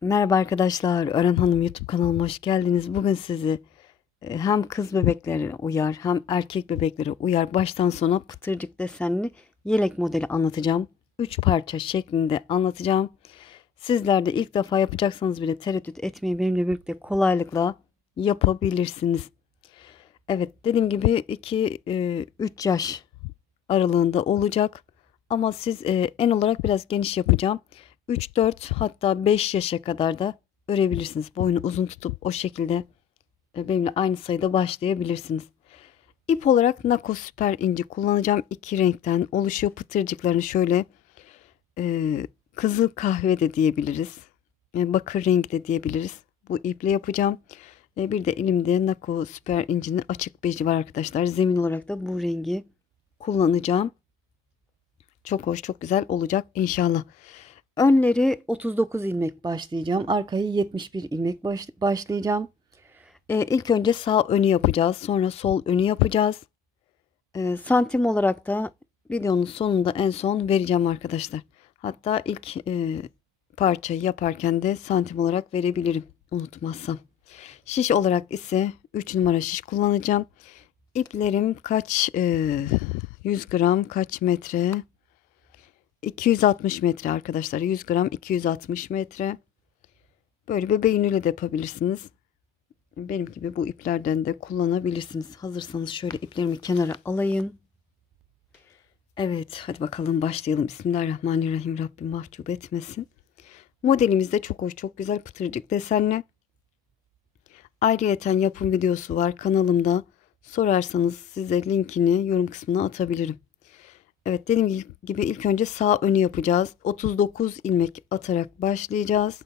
Merhaba arkadaşlar, Ören Hanım YouTube kanalıma hoş geldiniz. Bugün sizi hem kız bebeklere uyar hem erkek bebeklere uyar baştan sona pıtırcık desenli yelek modeli anlatacağım. 3 parça şeklinde anlatacağım. Sizler de ilk defa yapacaksanız bile tereddüt etmeyin, benimle birlikte kolaylıkla yapabilirsiniz. Evet, dediğim gibi 2-3 yaş aralığında olacak. Ama siz en olarak biraz geniş yapacağım. 3-4 hatta 5 yaşa kadar da örebilirsiniz. Boyunu uzun tutup o şekilde benimle aynı sayıda başlayabilirsiniz. İp olarak Nako Süper inci kullanacağım. 2 renkten oluşuyor. Pıtırcıklarını şöyle kızıl kahve de diyebiliriz. Bakır renk de diyebiliriz. Bu iple yapacağım. Bir de elimde Nako Süper incinin açık bezi var arkadaşlar. Zemin olarak da bu rengi kullanacağım. Çok hoş, çok güzel olacak inşallah. Önleri 39 ilmek başlayacağım. Arkayı 71 ilmek başlayacağım. İlk önce sağ önü yapacağız. Sonra sol önü yapacağız. Santim olarak da videonun sonunda en son vereceğim arkadaşlar. Hatta ilk parçayı yaparken de santim olarak verebilirim. Unutmazsam. Şiş olarak ise 3 numara şiş kullanacağım. İplerim kaç 100 gram kaç metre? 260 metre arkadaşlar. 100 gram 260 metre. Böyle bebeğin yünüyle de yapabilirsiniz. Benim gibi bu iplerden de kullanabilirsiniz. Hazırsanız şöyle iplerimi kenara alayım. Evet, hadi bakalım başlayalım. Bismillahirrahmanirrahim. Rabbim mahcup etmesin. Modelimiz de çok hoş, çok güzel pıtırcık desenli. Ayrıyeten yapım videosu var kanalımda. Sorarsanız size linkini yorum kısmına atabilirim. Evet, dediğim gibi ilk önce sağ önü yapacağız. 39 ilmek atarak başlayacağız.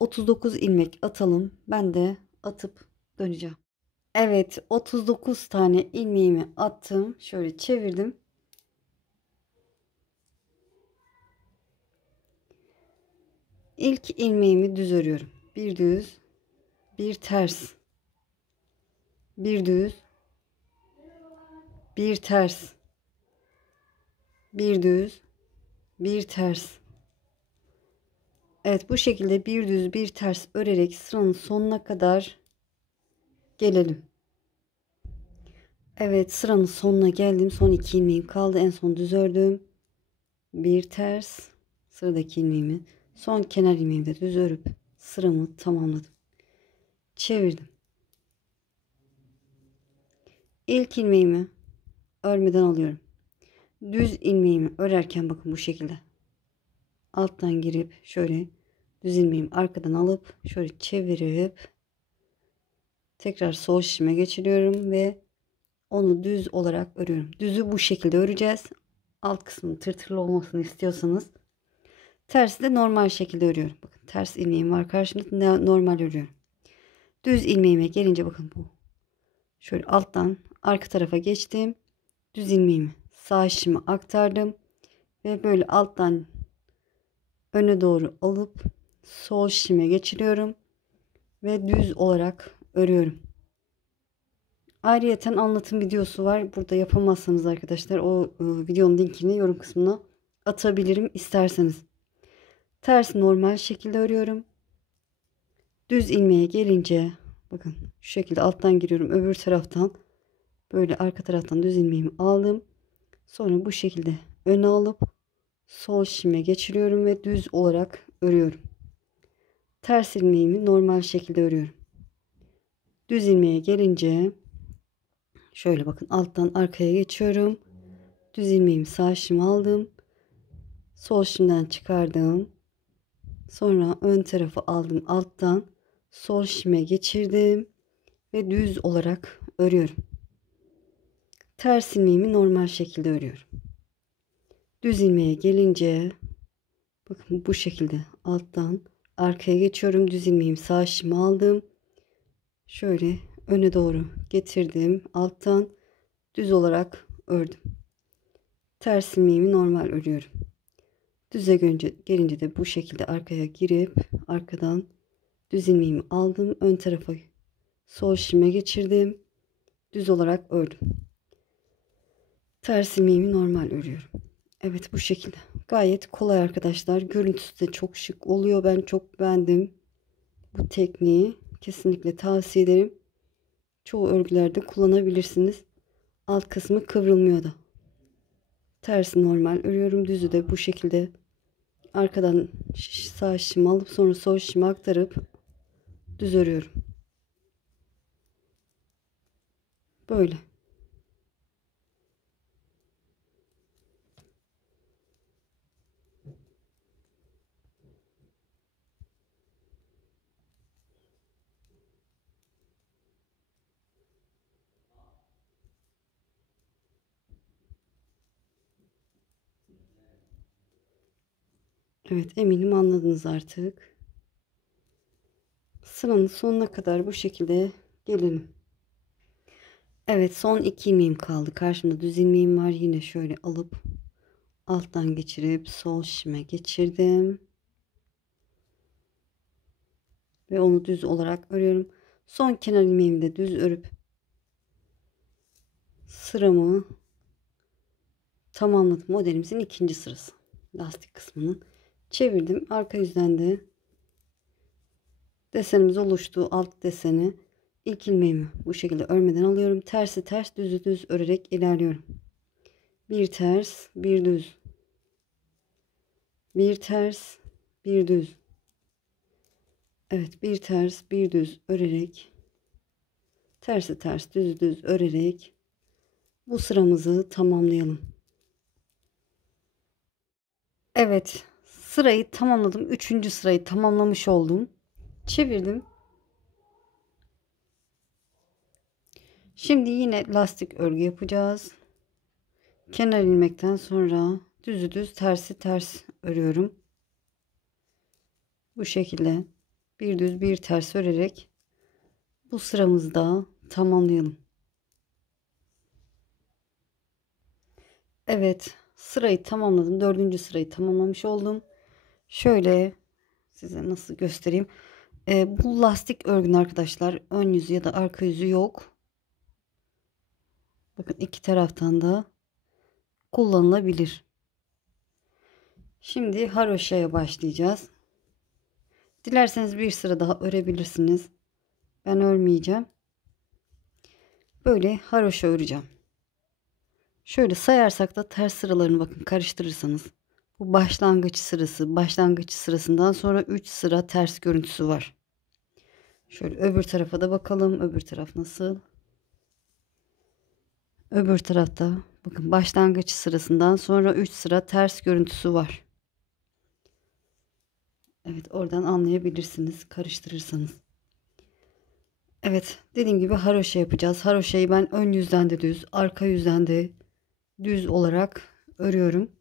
39 ilmek atalım. Ben de atıp döneceğim. Evet, 39 tane ilmeğimi attım. Şöyle çevirdim. İlk ilmeğimi düz örüyorum. Bir düz, bir ters. Bir düz, bir ters. Bir düz, bir ters. Evet, bu şekilde bir düz, bir ters örerek sıranın sonuna kadar gelelim. Evet, sıranın sonuna geldim. Son 2 ilmeğim kaldı. En son düz ördüm. Bir ters. Sıradaki ilmeğimi son kenar ilmeğimi de düz örüp sıramı tamamladım. Çevirdim. İlk ilmeğimi örmeden alıyorum. Düz ilmeğimi örerken bakın bu şekilde. Alttan girip şöyle düz ilmeğimi arkadan alıp şöyle çevirip tekrar sol şişime geçiriyorum ve onu düz olarak örüyorum. Düzü bu şekilde öreceğiz. Alt kısmının tırtırlı olmasını istiyorsanız tersi de normal şekilde örüyorum. Bakın ters ilmeğim var karşımda, normal örüyorum. Düz ilmeğime gelince bakın bu. Şöyle alttan arka tarafa geçtim. Düz ilmeğimi sağ şişime aktardım. Ve böyle alttan öne doğru alıp sol şişime geçiriyorum. Ve düz olarak örüyorum. Ayrıyeten anlatım videosu var. Burada yapamazsanız arkadaşlar o videonun linkini yorum kısmına atabilirim isterseniz. Ters normal şekilde örüyorum. Düz ilmeğe gelince bakın şu şekilde alttan giriyorum. Öbür taraftan böyle arka taraftan düz ilmeğimi aldım. Sonra bu şekilde öne alıp sol şişime geçiriyorum ve düz olarak örüyorum. Ters ilmeğimi normal şekilde örüyorum. Düz ilmeğe gelince şöyle bakın alttan arkaya geçiyorum. Düz ilmeğimi sağ şişime aldım. Sol şişimden çıkardım. Sonra ön tarafı aldım alttan. Sol şişime geçirdim. Ve düz olarak örüyorum. Ters ilmeğimi normal şekilde örüyorum. Düz ilmeğe gelince bakın bu şekilde alttan arkaya geçiyorum. Düz ilmeğimi sağ şişime aldım. Şöyle öne doğru getirdim. Alttan düz olarak ördüm. Ters ilmeğimi normal örüyorum. Düze gelince de bu şekilde arkaya girip arkadan düz ilmeğimi aldım. Ön tarafa sol şişime geçirdim. Düz olarak ördüm. Ters ilmeğimi normal örüyorum. Evet, bu şekilde. Gayet kolay arkadaşlar. Görüntüsü de çok şık oluyor. Ben çok beğendim bu tekniği. Kesinlikle tavsiye ederim. Çoğu örgülerde kullanabilirsiniz. Alt kısmı kıvrılmıyor da. Tersi normal örüyorum. Düzü de bu şekilde arkadan sağ şişimi alıp sonra sol şişimi aktarıp düz örüyorum. Böyle. Evet, eminim anladınız artık. Sıranın sonuna kadar bu şekilde gelelim. Evet, son 2 ilmeğim kaldı. Karşımda düz ilmeğim var. Yine şöyle alıp alttan geçirip sol şişime geçirdim. Ve onu düz olarak örüyorum. Son kenar ilmeğimi de düz örüp sıramı tamamladım. Modelimizin ikinci sırası. Lastik kısmını çevirdim. Arka yüzden de desenimiz oluştu. Alt deseni ilk ilmeğimi bu şekilde örmeden alıyorum. Tersi ters, düzü düz örerek ilerliyorum. Bir ters, bir düz. Bir ters, bir düz. Evet, bir ters, bir düz örerek tersi ters, düzü düz örerek bu sıramızı tamamlayalım. Evet, sırayı tamamladım. Üçüncü sırayı tamamlamış oldum. Çevirdim. Şimdi yine lastik örgü yapacağız. Kenar ilmekten sonra düzü düz tersi ters örüyorum. Bu şekilde bir düz bir ters örerek bu sıramızı da tamamlayalım. Evet, sırayı tamamladım. Dördüncü sırayı tamamlamış oldum. Şöyle size nasıl göstereyim. Bu lastik örgün arkadaşlar ön yüzü ya da arka yüzü yok. Bakın iki taraftan da kullanılabilir. Şimdi haroşaya başlayacağız. Dilerseniz bir sıra daha örebilirsiniz. Ben örmeyeceğim. Böyle haroşa öreceğim. Şöyle sayarsak da ters sıralarını bakın karıştırırsanız. Bu başlangıç sırası. Başlangıç sırasından sonra 3 sıra ters görüntüsü var. Şöyle öbür tarafa da bakalım. Öbür taraf nasıl? Öbür tarafta bakın başlangıç sırasından sonra 3 sıra ters görüntüsü var. Evet, oradan anlayabilirsiniz karıştırırsanız. Evet, dediğim gibi haroşa yapacağız. Haroşayı ben ön yüzden de düz, arka yüzden de düz olarak örüyorum.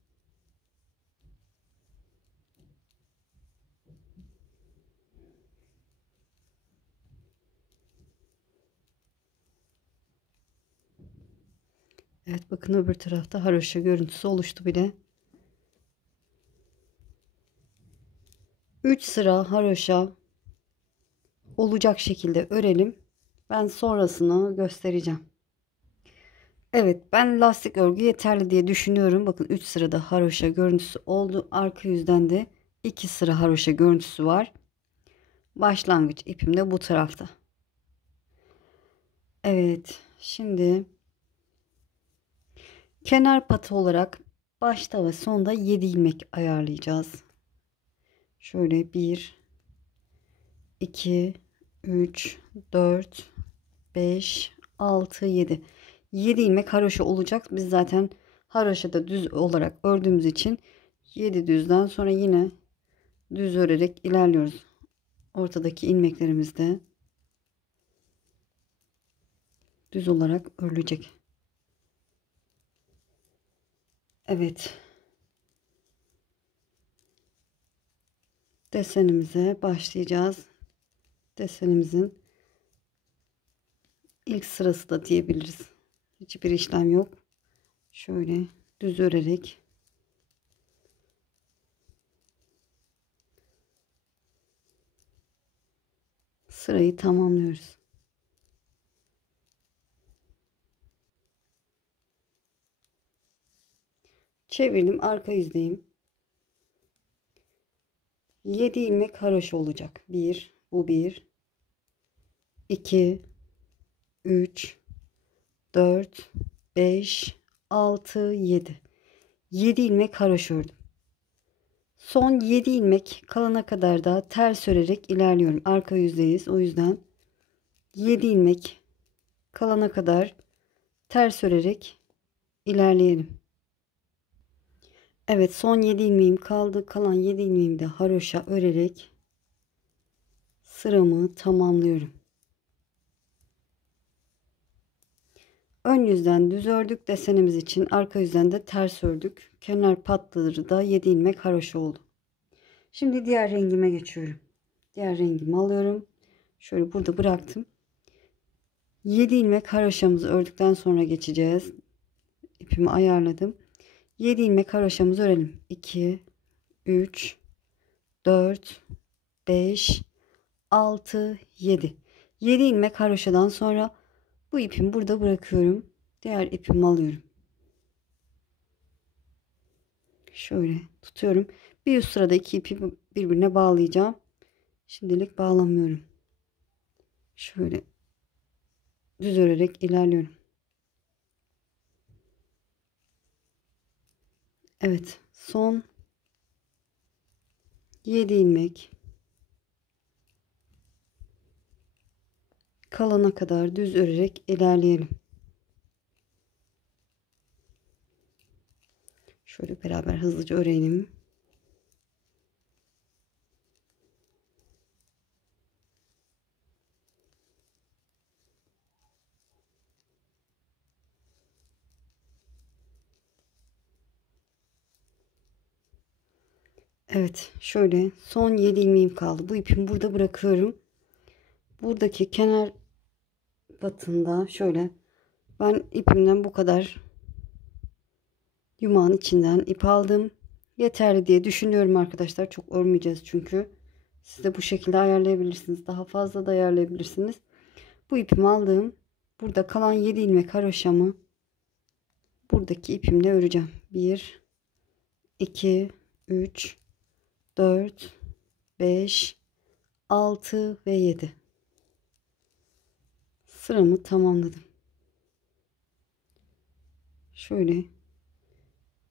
Evet, bakın öbür tarafta haroşa görüntüsü oluştu bile. 3 sıra haroşa olacak şekilde örelim. Ben sonrasını göstereceğim. Evet, ben lastik örgü yeterli diye düşünüyorum. Bakın 3 sırada haroşa görüntüsü oldu. Arka yüzden de 2 sıra haroşa görüntüsü var. Başlangıç ipim de bu tarafta. Evet, şimdi kenar patı olarak başta ve sonda 7 ilmek ayarlayacağız. Şöyle 1, 2, 3, 4, 5, 6, 7. 7 ilmek haroşa olacak. Biz zaten haroşada düz olarak ördüğümüz için 7 düzden sonra yine düz örerek ilerliyoruz. Ortadaki ilmeklerimiz de düz olarak örülecek. Evet. Desenimize başlayacağız. Desenimizin ilk sırası da diyebiliriz. Hiçbir işlem yok. Şöyle düz örerek sırayı tamamlıyoruz. Çevirdim, arka yüzdeyim. 7 ilmek haroşa olacak. 1, bu 1, 2, 3, 4, 5, 6, 7. 7 ilmek haroşa ördüm. Son 7 ilmek kalana kadar da ters örerek ilerliyorum. Arka yüzdeyiz. O yüzden 7 ilmek kalana kadar ters örerek ilerleyelim. Evet, son 7 ilmeğim kaldı. Kalan 7 ilmeğimi de haroşa örerek sıramı tamamlıyorum. Ön yüzden düz ördük desenimiz için, arka yüzden de ters ördük. Kenar patları da 7 ilmek haroşa oldu. Şimdi diğer rengime geçiyorum. Diğer rengimi alıyorum. Şöyle burada bıraktım. 7 ilmek haroşamızı ördükten sonra geçeceğiz. İpimi ayarladım. 7 ilmek haroşamızı örelim. 2, 3, 4, 5, 6, 7. 7 ilmek haroşadan sonra bu ipimi burada bırakıyorum. Diğer ipimi alıyorum. Şöyle tutuyorum. Bir üst sırada iki ipi birbirine bağlayacağım. Şimdilik bağlamıyorum. Şöyle düz örerek ilerliyorum. Evet, son 7 ilmek kalana kadar düz örerek ilerleyelim. Şöyle beraber hızlıca örelim. Evet, şöyle son 7 ilmeğim kaldı. Bu ipimi burada bırakıyorum. Buradaki kenar batında şöyle ben ipimden bu kadar yumağın içinden ip aldım. Yeterli diye düşünüyorum arkadaşlar. Çok örmeyeceğiz çünkü. Siz de bu şekilde ayarlayabilirsiniz. Daha fazla da ayarlayabilirsiniz. Bu ipimi aldım. Burada kalan 7 ilmek haroşamı buradaki ipimle öreceğim. 1, 2, 3, 4, 5, 6 ve 7. Sıramı tamamladım. Şöyle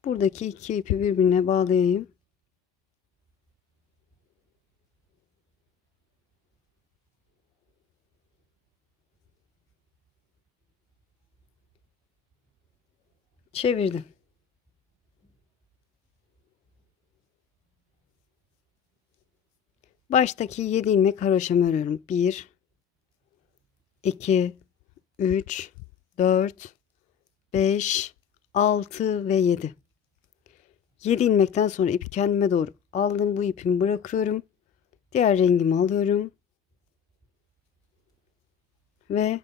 buradaki iki ipi birbirine bağlayayım. Çevirdim. Baştaki 7 ilmek haroşamı örüyorum. 1, 2, 3, 4, 5, 6 ve 7. 7 ilmekten sonra ipi kendime doğru aldım. Bu ipimi bırakıyorum. Diğer rengimi alıyorum. Ve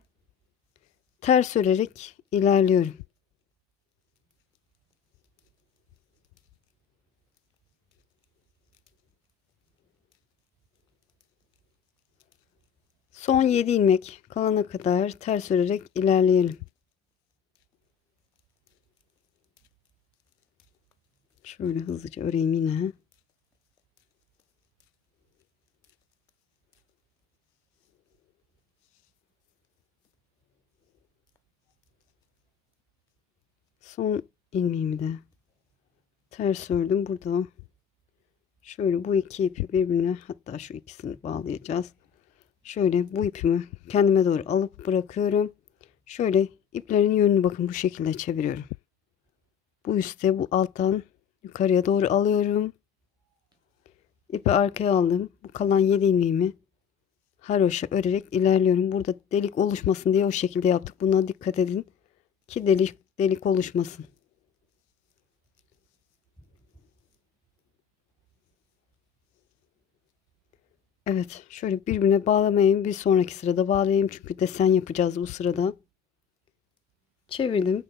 ters örerek ilerliyorum. Son 7 ilmek kalana kadar ters örerek ilerleyelim. Şöyle hızlıca öreyim yine. Son ilmeğimi de ters ördüm. Burada şöyle bu iki ipi birbirine, hatta şu ikisini bağlayacağız. Şöyle bu ipimi kendime doğru alıp bırakıyorum. Şöyle iplerin yönünü bakın bu şekilde çeviriyorum. Bu üstte, bu alttan yukarıya doğru alıyorum. İpi arkaya aldım. Bu kalan 7 ilmeğimi haroşa örerek ilerliyorum. Burada delik oluşmasın diye o şekilde yaptık. Buna dikkat edin ki delik oluşmasın. Evet, şöyle birbirine bağlamayayım. Bir sonraki sırada bağlayayım çünkü desen yapacağız bu sırada. Çevirdim.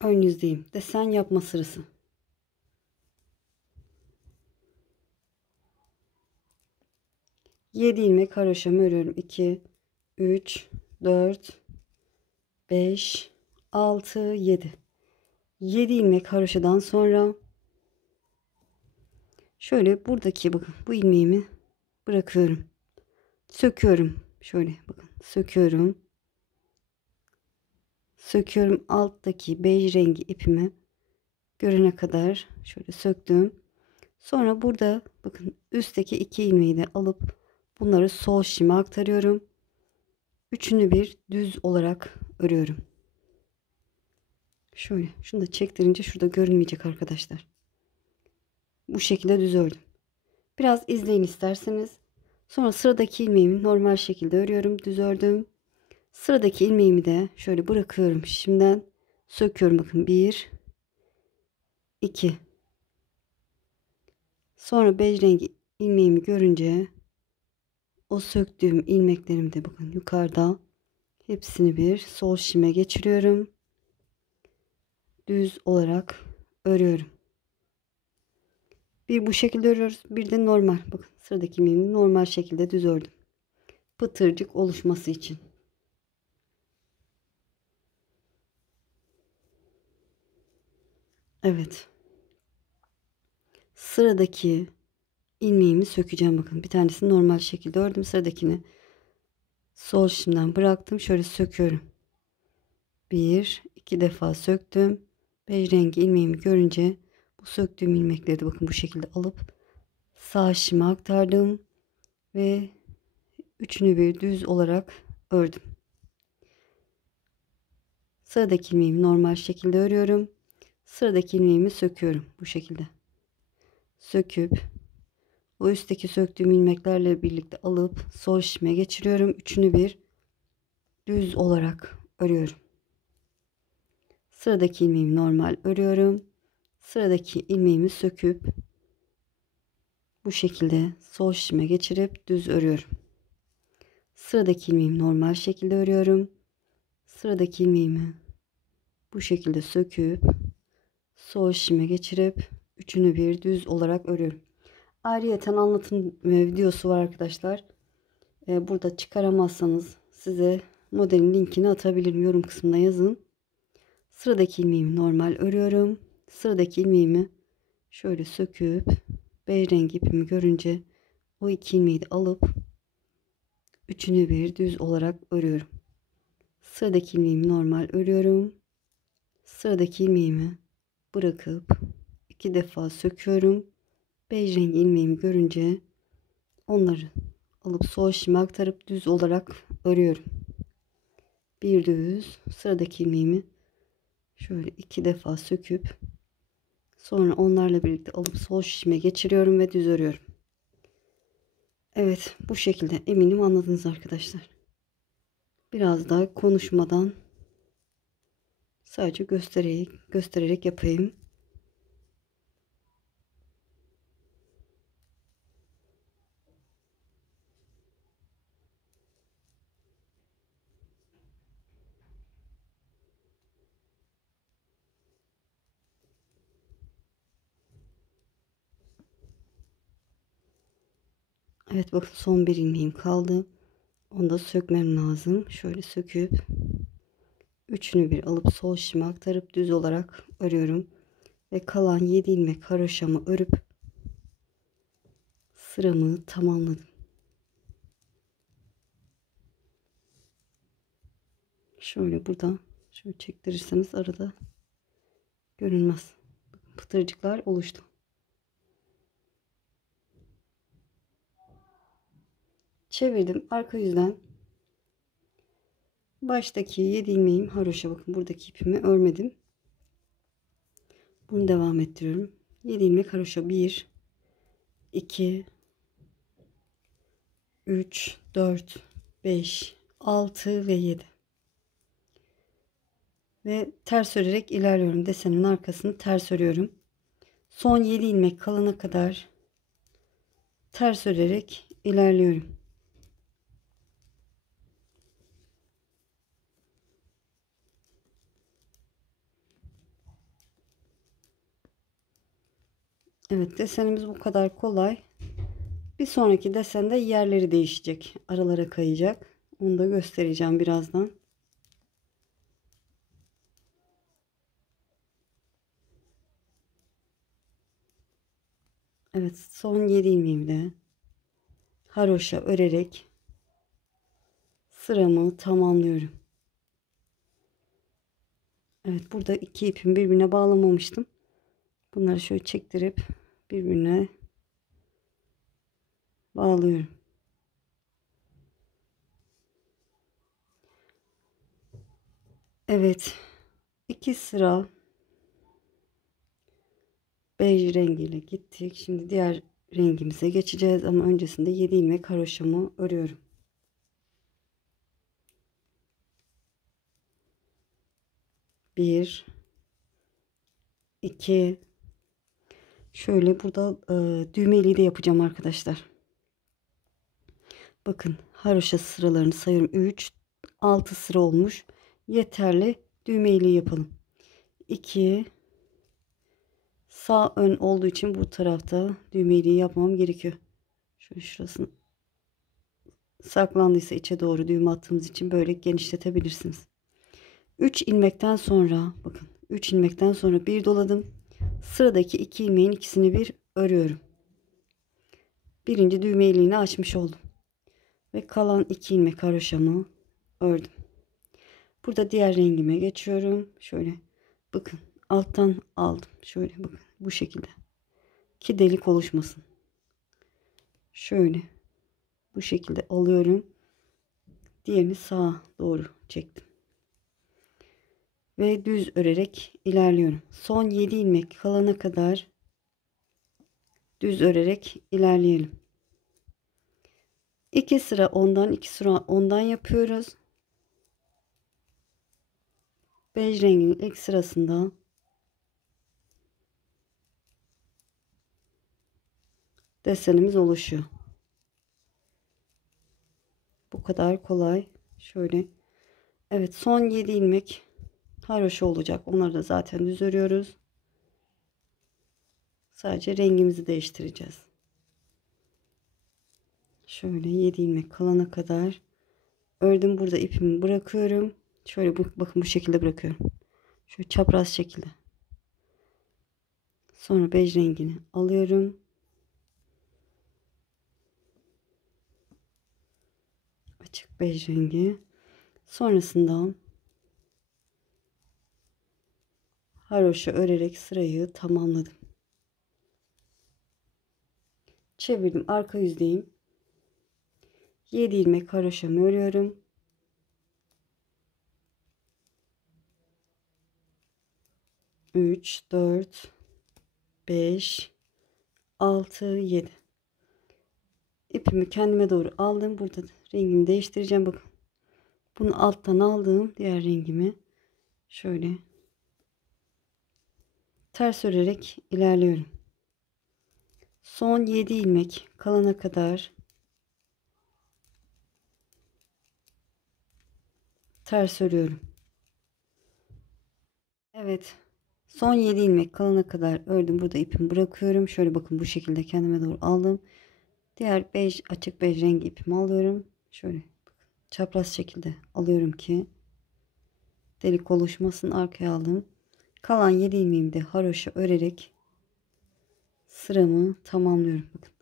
Ön yüzdeyim. Desen yapma sırası. Yedi ilmek haroşamı örüyorum. 2, 3, 4, 5, 6, 7. 7 ilmek haroşadan sonra şöyle buradaki bakın bu ilmeğimi bırakıyorum. Söküyorum. Şöyle bakın söküyorum. Söküyorum, alttaki bej rengi ipimi görene kadar şöyle söktüm. Sonra burada bakın üstteki 2 ilmeği de alıp bunları sol şime aktarıyorum. Üçünü bir düz olarak örüyorum. Şöyle şunu da çektirince şurada görünmeyecek arkadaşlar. Bu şekilde düz ördüm. Biraz izleyin isterseniz. Sonra sıradaki ilmeğimi normal şekilde örüyorum. Düz ördüm. Sıradaki ilmeğimi de şöyle bırakıyorum. Şimdiden söküyorum. Bakın 1 2. Sonra bej rengi ilmeğimi görünce o söktüğüm ilmeklerimi de bakın yukarıda hepsini bir sol şime geçiriyorum. Düz olarak örüyorum. Bir bu şekilde örüyoruz. Bir de normal. Bakın sıradaki ilmeğimi normal şekilde düz ördüm. Pıtırcık oluşması için. Evet. Sıradaki ilmeğimi sökeceğim. Bakın bir tanesini normal şekilde ördüm. Sıradakini sol şimden bıraktım. Şöyle söküyorum. Bir, iki defa söktüm. Bej rengi ilmeğimi görünce bu söktüğüm ilmekleri de bakın bu şekilde alıp sağ şime aktardım ve üçünü bir düz olarak ördüm. Sıradaki ilmeğimi normal şekilde örüyorum. Sıradaki ilmeğimi söküyorum bu şekilde. Söküp o üstteki söktüğüm ilmeklerle birlikte alıp sol şime geçiriyorum. Üçünü bir düz olarak örüyorum. Sıradaki ilmeğimi normal örüyorum. Sıradaki ilmeğimi söküp bu şekilde sol şişime geçirip düz örüyorum. Sıradaki ilmeğimi normal şekilde örüyorum. Sıradaki ilmeğimi bu şekilde söküp sol şişime geçirip üçünü bir düz olarak örüyorum. Ayrıyeten anlatım videosu var arkadaşlar. Burada çıkaramazsanız size modelin linkini atabilirim. Yorum kısmına yazın. Sıradaki ilmeğimi normal örüyorum. Sıradaki ilmeğimi şöyle söküp bej rengi ipimi görünce o 2 ilmeği de alıp üçünü bir düz olarak örüyorum. Sıradaki ilmeğimi normal örüyorum. Sıradaki ilmeğimi bırakıp 2 defa söküyorum. Bej rengi ilmeğimi görünce onları alıp sol şime aktarıp düz olarak örüyorum. Bir düz. Sıradaki ilmeğimi şöyle 2 defa söküp sonra onlarla birlikte alıp sol şişime geçiriyorum ve düz örüyorum. Evet, bu şekilde eminim anladınız arkadaşlar. Biraz daha konuşmadan sadece göstererek yapayım. Evet bakın son bir ilmeğim kaldı. Onu da sökmem lazım. Şöyle söküp üçünü bir alıp sol şişime aktarıp düz olarak örüyorum. Ve kalan 7 ilmek haroşamı örüp sıramı tamamladım. Şöyle burada şöyle çektirirseniz arada görünmez. Pıtırcıklar oluştu. Çevirdim arka yüzden. Baştaki 7 ilmeğim haroşa bakın buradaki ipimi örmedim. Bunu devam ettiriyorum. 7 ilmek haroşa 1 2 3 4 5 6 ve 7 ve ters örerek ilerliyorum. Desenimin arkasını ters örüyorum. Son 7 ilmek kalana kadar ters örerek ilerliyorum. Evet, desenimiz bu kadar kolay. Bir sonraki desende yerleri değişecek. Aralara kayacak. Onu da göstereceğim birazdan. Evet, son 7 ilmeğimi de haroşa örerek sıramı tamamlıyorum. Evet, burada iki ipimi birbirine bağlamamıştım. Bunları şöyle çektirip birbirine bağlıyorum. Evet, iki sıra bej rengiyle gittik. Şimdi diğer rengimize geçeceğiz ama öncesinde 7 ilmek haroşamı örüyorum. Bir, iki. Şöyle burada düğmeliği de yapacağım arkadaşlar. Bakın haroşa sıralarını sayıyorum. 3, 6 sıra olmuş. Yeterli. Düğmeliği yapalım. 2, sağ ön olduğu için bu tarafta düğmeliği yapmam gerekiyor. Şöyle şurasını saklandıysa içe doğru düğme attığımız için böyle genişletebilirsiniz. 3 ilmekten sonra bakın 3 ilmekten sonra bir doladım. Sıradaki 2 ilmeğin ikisini bir örüyorum. Birinci düğme iliğini açmış oldum. Ve kalan 2 ilmek haroşamı ördüm. Burada diğer rengime geçiyorum. Şöyle bakın alttan aldım. Şöyle bakın bu şekilde. Ki delik oluşmasın. Şöyle bu şekilde alıyorum. Diğerini sağa doğru çektim. Ve düz örerek ilerliyorum. Son 7 ilmek kalana kadar düz örerek ilerleyelim. 2 sıra ondan 2 sıra ondan yapıyoruz. Bej renginin ilk sırasında desenimiz oluşuyor. Bu kadar kolay. Şöyle. Evet, son 7 ilmek haroşa olacak. Onları da zaten düz örüyoruz. Sadece rengimizi değiştireceğiz. Şöyle 7 ilmek kalana kadar ördüm. Burada ipimi bırakıyorum. Şöyle bakın bu şekilde bırakıyorum. Şöyle çapraz şekilde. Sonra bej rengini alıyorum. Açık bej rengi. Sonrasında haroşa örerek sırayı tamamladım. Çevirdim. Arka yüzdeyim. 7 ilmek haroşamı örüyorum. 3, 4, 5, 6, 7. İpimi kendime doğru aldım. Burada rengimi değiştireceğim. Bakın. Bunu alttan aldım. Diğer rengimi şöyle ters örerek ilerliyorum. Son 7 ilmek kalana kadar ters örüyorum. Evet. Son 7 ilmek kalana kadar ördüm. Burada ipimi bırakıyorum. Şöyle bakın bu şekilde kendime doğru aldım. Diğer bej açık bej rengi ipimi alıyorum. Şöyle çapraz şekilde alıyorum ki delik oluşmasın. Arkaya aldım. Kalan 7 ilmeğimi de haroşa örerek sıramı tamamlıyorum. Bakın.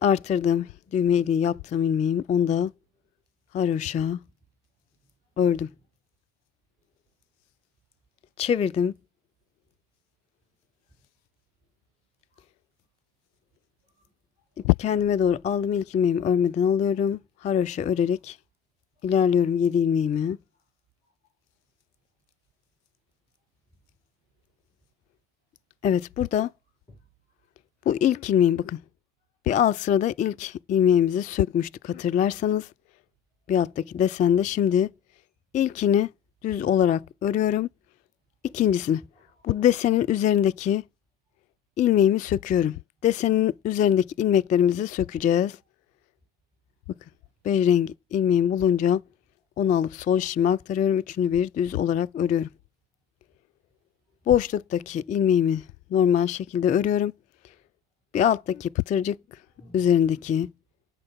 Artırdım. Düğme ile yaptığım ilmeğim. Onda haroşa ördüm. Çevirdim. İpi kendime doğru aldım. İlk ilmeğimi örmeden alıyorum. Haroşa örerek ilerliyorum 7 ilmeğimi. Evet, burada bu ilk ilmeğim bakın. Bir alt sırada ilk ilmeğimizi sökmüştük hatırlarsanız. Bir alttaki desende şimdi ilkini düz olarak örüyorum. İkincisini bu desenin üzerindeki ilmeğimi söküyorum. Desenin üzerindeki ilmeklerimizi sökeceğiz. Bakın bej rengi ilmeğimi bulunca onu alıp sol şişime aktarıyorum. Üçünü bir düz olarak örüyorum. Boşluktaki ilmeğimi normal şekilde örüyorum. Bir alttaki pıtırcık üzerindeki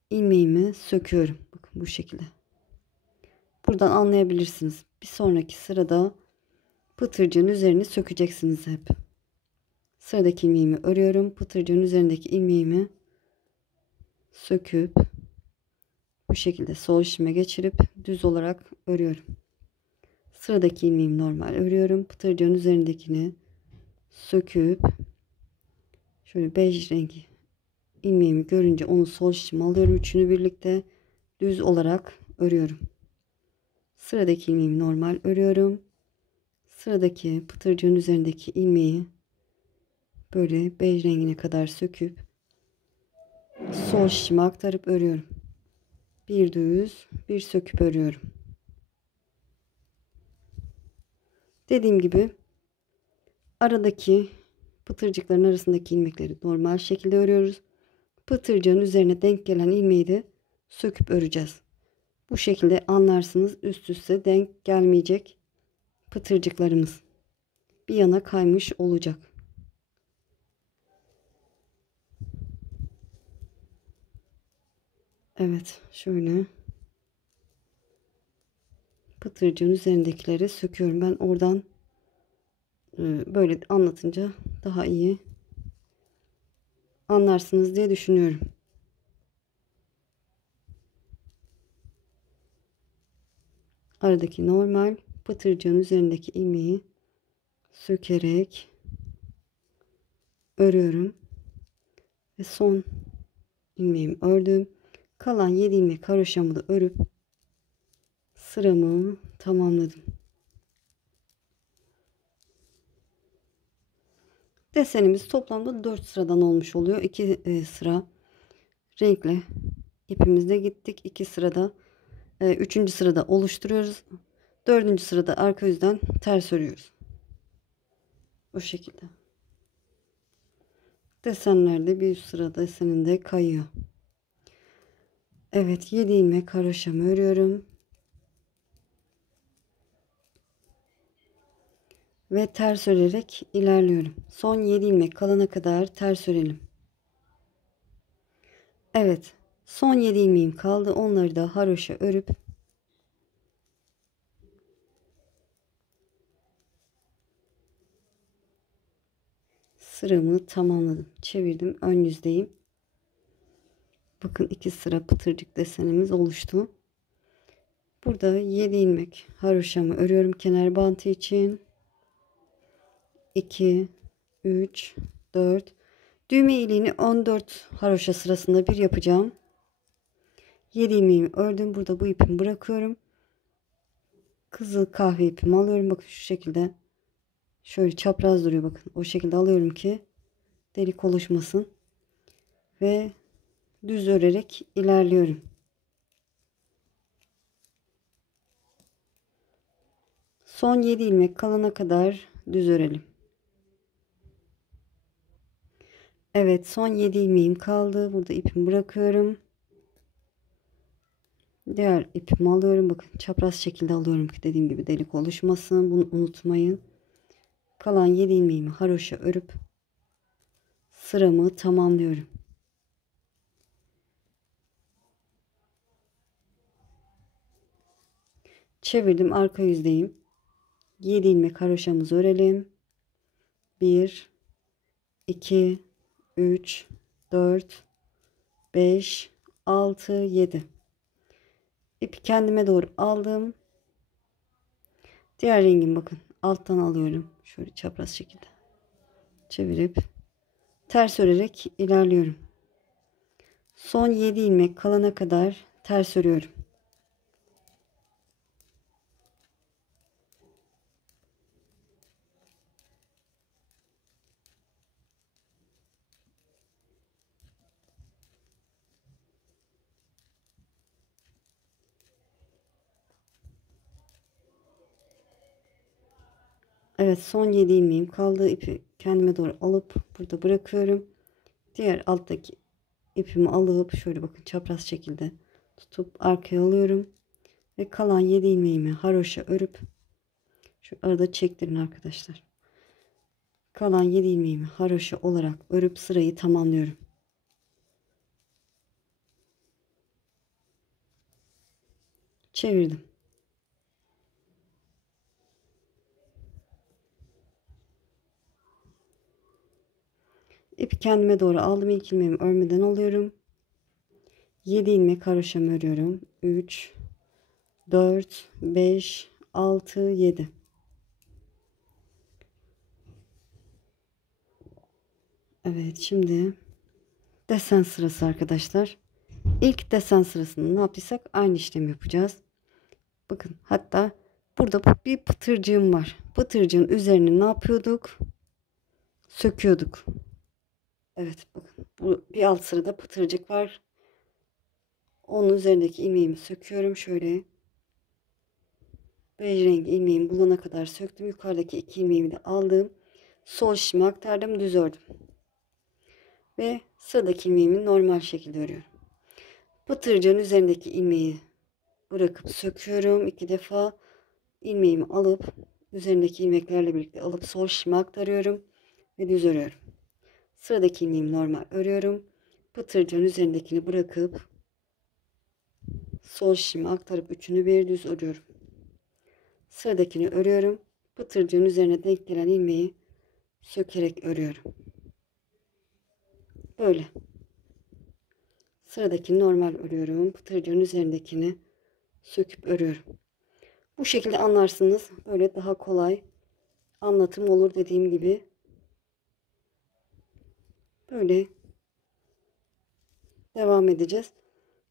ilmeğimi söküyorum. Bakın bu şekilde. Buradan anlayabilirsiniz. Bir sonraki sırada pıtırcığın üzerini sökeceksiniz hep. Sıradaki ilmeğimi örüyorum. Pıtırcığın üzerindeki ilmeğimi söküp bu şekilde sol şişime geçirip düz olarak örüyorum. Sıradaki ilmeğimi normal örüyorum. Pıtırcığın üzerindekini söküp şöyle bej rengi ilmeğimi görünce onu sol şişime alıyorum. Üçünü birlikte düz olarak örüyorum. Sıradaki ilmeğimi normal örüyorum. Sıradaki pıtırcığın üzerindeki ilmeği böyle bej rengine kadar söküp sol şişime aktarıp örüyorum. Bir düz, bir söküp örüyorum. Dediğim gibi aradaki pıtırcıkların arasındaki ilmekleri normal şekilde örüyoruz. Pıtırcığın üzerine denk gelen ilmeği de söküp öreceğiz. Bu şekilde anlarsınız, üst üste denk gelmeyecek pıtırcıklarımız. Bir yana kaymış olacak. Evet, şöyle pıtırcığın üzerindekileri söküyorum. Ben oradan böyle anlatınca daha iyi anlarsınız diye düşünüyorum. Aradaki normal pıtırcığın üzerindeki ilmeği sökerek örüyorum ve son ilmeğimi ördüm. Kalan 7 ilmek haroşamı da örüp sıramı tamamladım. Desenimiz toplamda 4 sıradan olmuş oluyor. 2 sıra renkli ipimizle gittik. 2 sırada 3. sırada oluşturuyoruz. 4. sırada arka yüzden ters örüyoruz. Bu şekilde. Desenlerde bir üst sıra deseninde kayıyor. Evet, 7 ilmek haroşamı örüyorum. Ve ters örerek ilerliyorum. Son 7 ilmek kalana kadar ters örelim. Evet, son 7 ilmeğim kaldı. Onları da haroşa örüp sıramı tamamladım. Çevirdim. Ön yüzdeyim. Bakın 2 sıra pıtırcık desenimiz oluştu. Burada 7 ilmek haroşamı örüyorum kenar bantı için. 2, 3, 4. Düğme iliğini 14 haroşa sırasında bir yapacağım. 7 ilmeğimi ördüm. Burada bu ipimi bırakıyorum. Kızıl kahve ipimi alıyorum. Bakın şu şekilde. Şöyle çapraz duruyor bakın. O şekilde alıyorum ki delik oluşmasın. Ve düz örerek ilerliyorum. Son 7 ilmek kalana kadar düz örelim. Evet, son 7 ilmeğim kaldı. Burada ipimi bırakıyorum. Diğer ipimi alıyorum. Bakın çapraz şekilde alıyorum ki dediğim gibi delik oluşmasın. Bunu unutmayın. Kalan 7 ilmeğimi haroşa örüp sıramı tamamlıyorum. Çevirdim, arka yüzdeyim. 7 ilmek haroşamızı örelim. 1, 2, 3, 4, 5, 6, 7. İpi kendime doğru aldım. Diğer rengim bakın alttan alıyorum. Şöyle çapraz şekilde çevirip ters örerek ilerliyorum. Son 7 ilmek kalana kadar ters örüyorum. Evet, son 7 ilmeğim kaldı. İpi kendime doğru alıp burada bırakıyorum. Diğer alttaki ipimi alıp şöyle bakın çapraz şekilde tutup arkaya alıyorum. Ve kalan 7 ilmeğimi haroşa örüp şu arada çektirin arkadaşlar. Kalan 7 ilmeğimi haroşa olarak örüp sırayı tamamlıyorum. Çevirdim. İpi kendime doğru aldım. İlk ilmeğimi örmeden alıyorum. 7 ilmek haroşamı örüyorum. 3, 4, 5, 6, 7. Evet, şimdi desen sırası arkadaşlar. İlk desen sırasında ne yaptıysak aynı işlemi yapacağız. Bakın, hatta burada bir pıtırcığım var. Pıtırcığın üzerine ne yapıyorduk? Söküyorduk. Evet, bakın, bu bir alt sırada pıtırcık var. Onun üzerindeki ilmeğimi söküyorum. Şöyle bej rengi ilmeğimi bulana kadar söktüm. Yukarıdaki iki ilmeğimi de aldım. Sol şişime aktardım. Düz ördüm. Ve sıradaki ilmeğimi normal şekilde örüyorum. Pıtırcığın üzerindeki ilmeği bırakıp söküyorum. 2 defa ilmeğimi alıp üzerindeki ilmeklerle birlikte alıp sol şişime aktarıyorum. Ve düz örüyorum. Sıradaki ilmeğimi normal örüyorum. Pıtırcığın üzerindekini bırakıp sol şişime aktarıp üçünü bir düz örüyorum. Sıradakini örüyorum. Pıtırcığın üzerine denk gelen ilmeği sökerek örüyorum. Böyle. Sıradakini normal örüyorum. Pıtırcığın üzerindekini söküp örüyorum. Bu şekilde anlarsınız. Böyle daha kolay anlatım olur dediğim gibi. Böyle devam edeceğiz.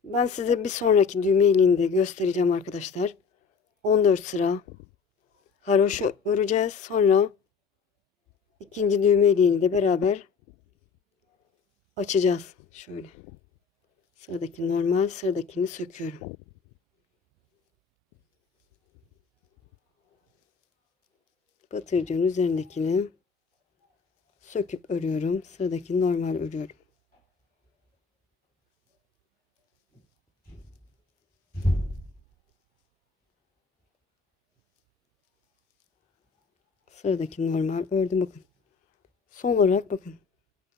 Ben size bir sonraki düğme iliğinde göstereceğim arkadaşlar. 14 sıra haroşa öreceğiz. Sonra ikinci düğme iliğini de beraber açacağız. Şöyle. Sıradaki normal, sıradakini söküyorum. Batırcığın üzerindekini söküp örüyorum. Sıradaki normal örüyorum. Sıradaki normal ördüm, bakın. Son olarak bakın,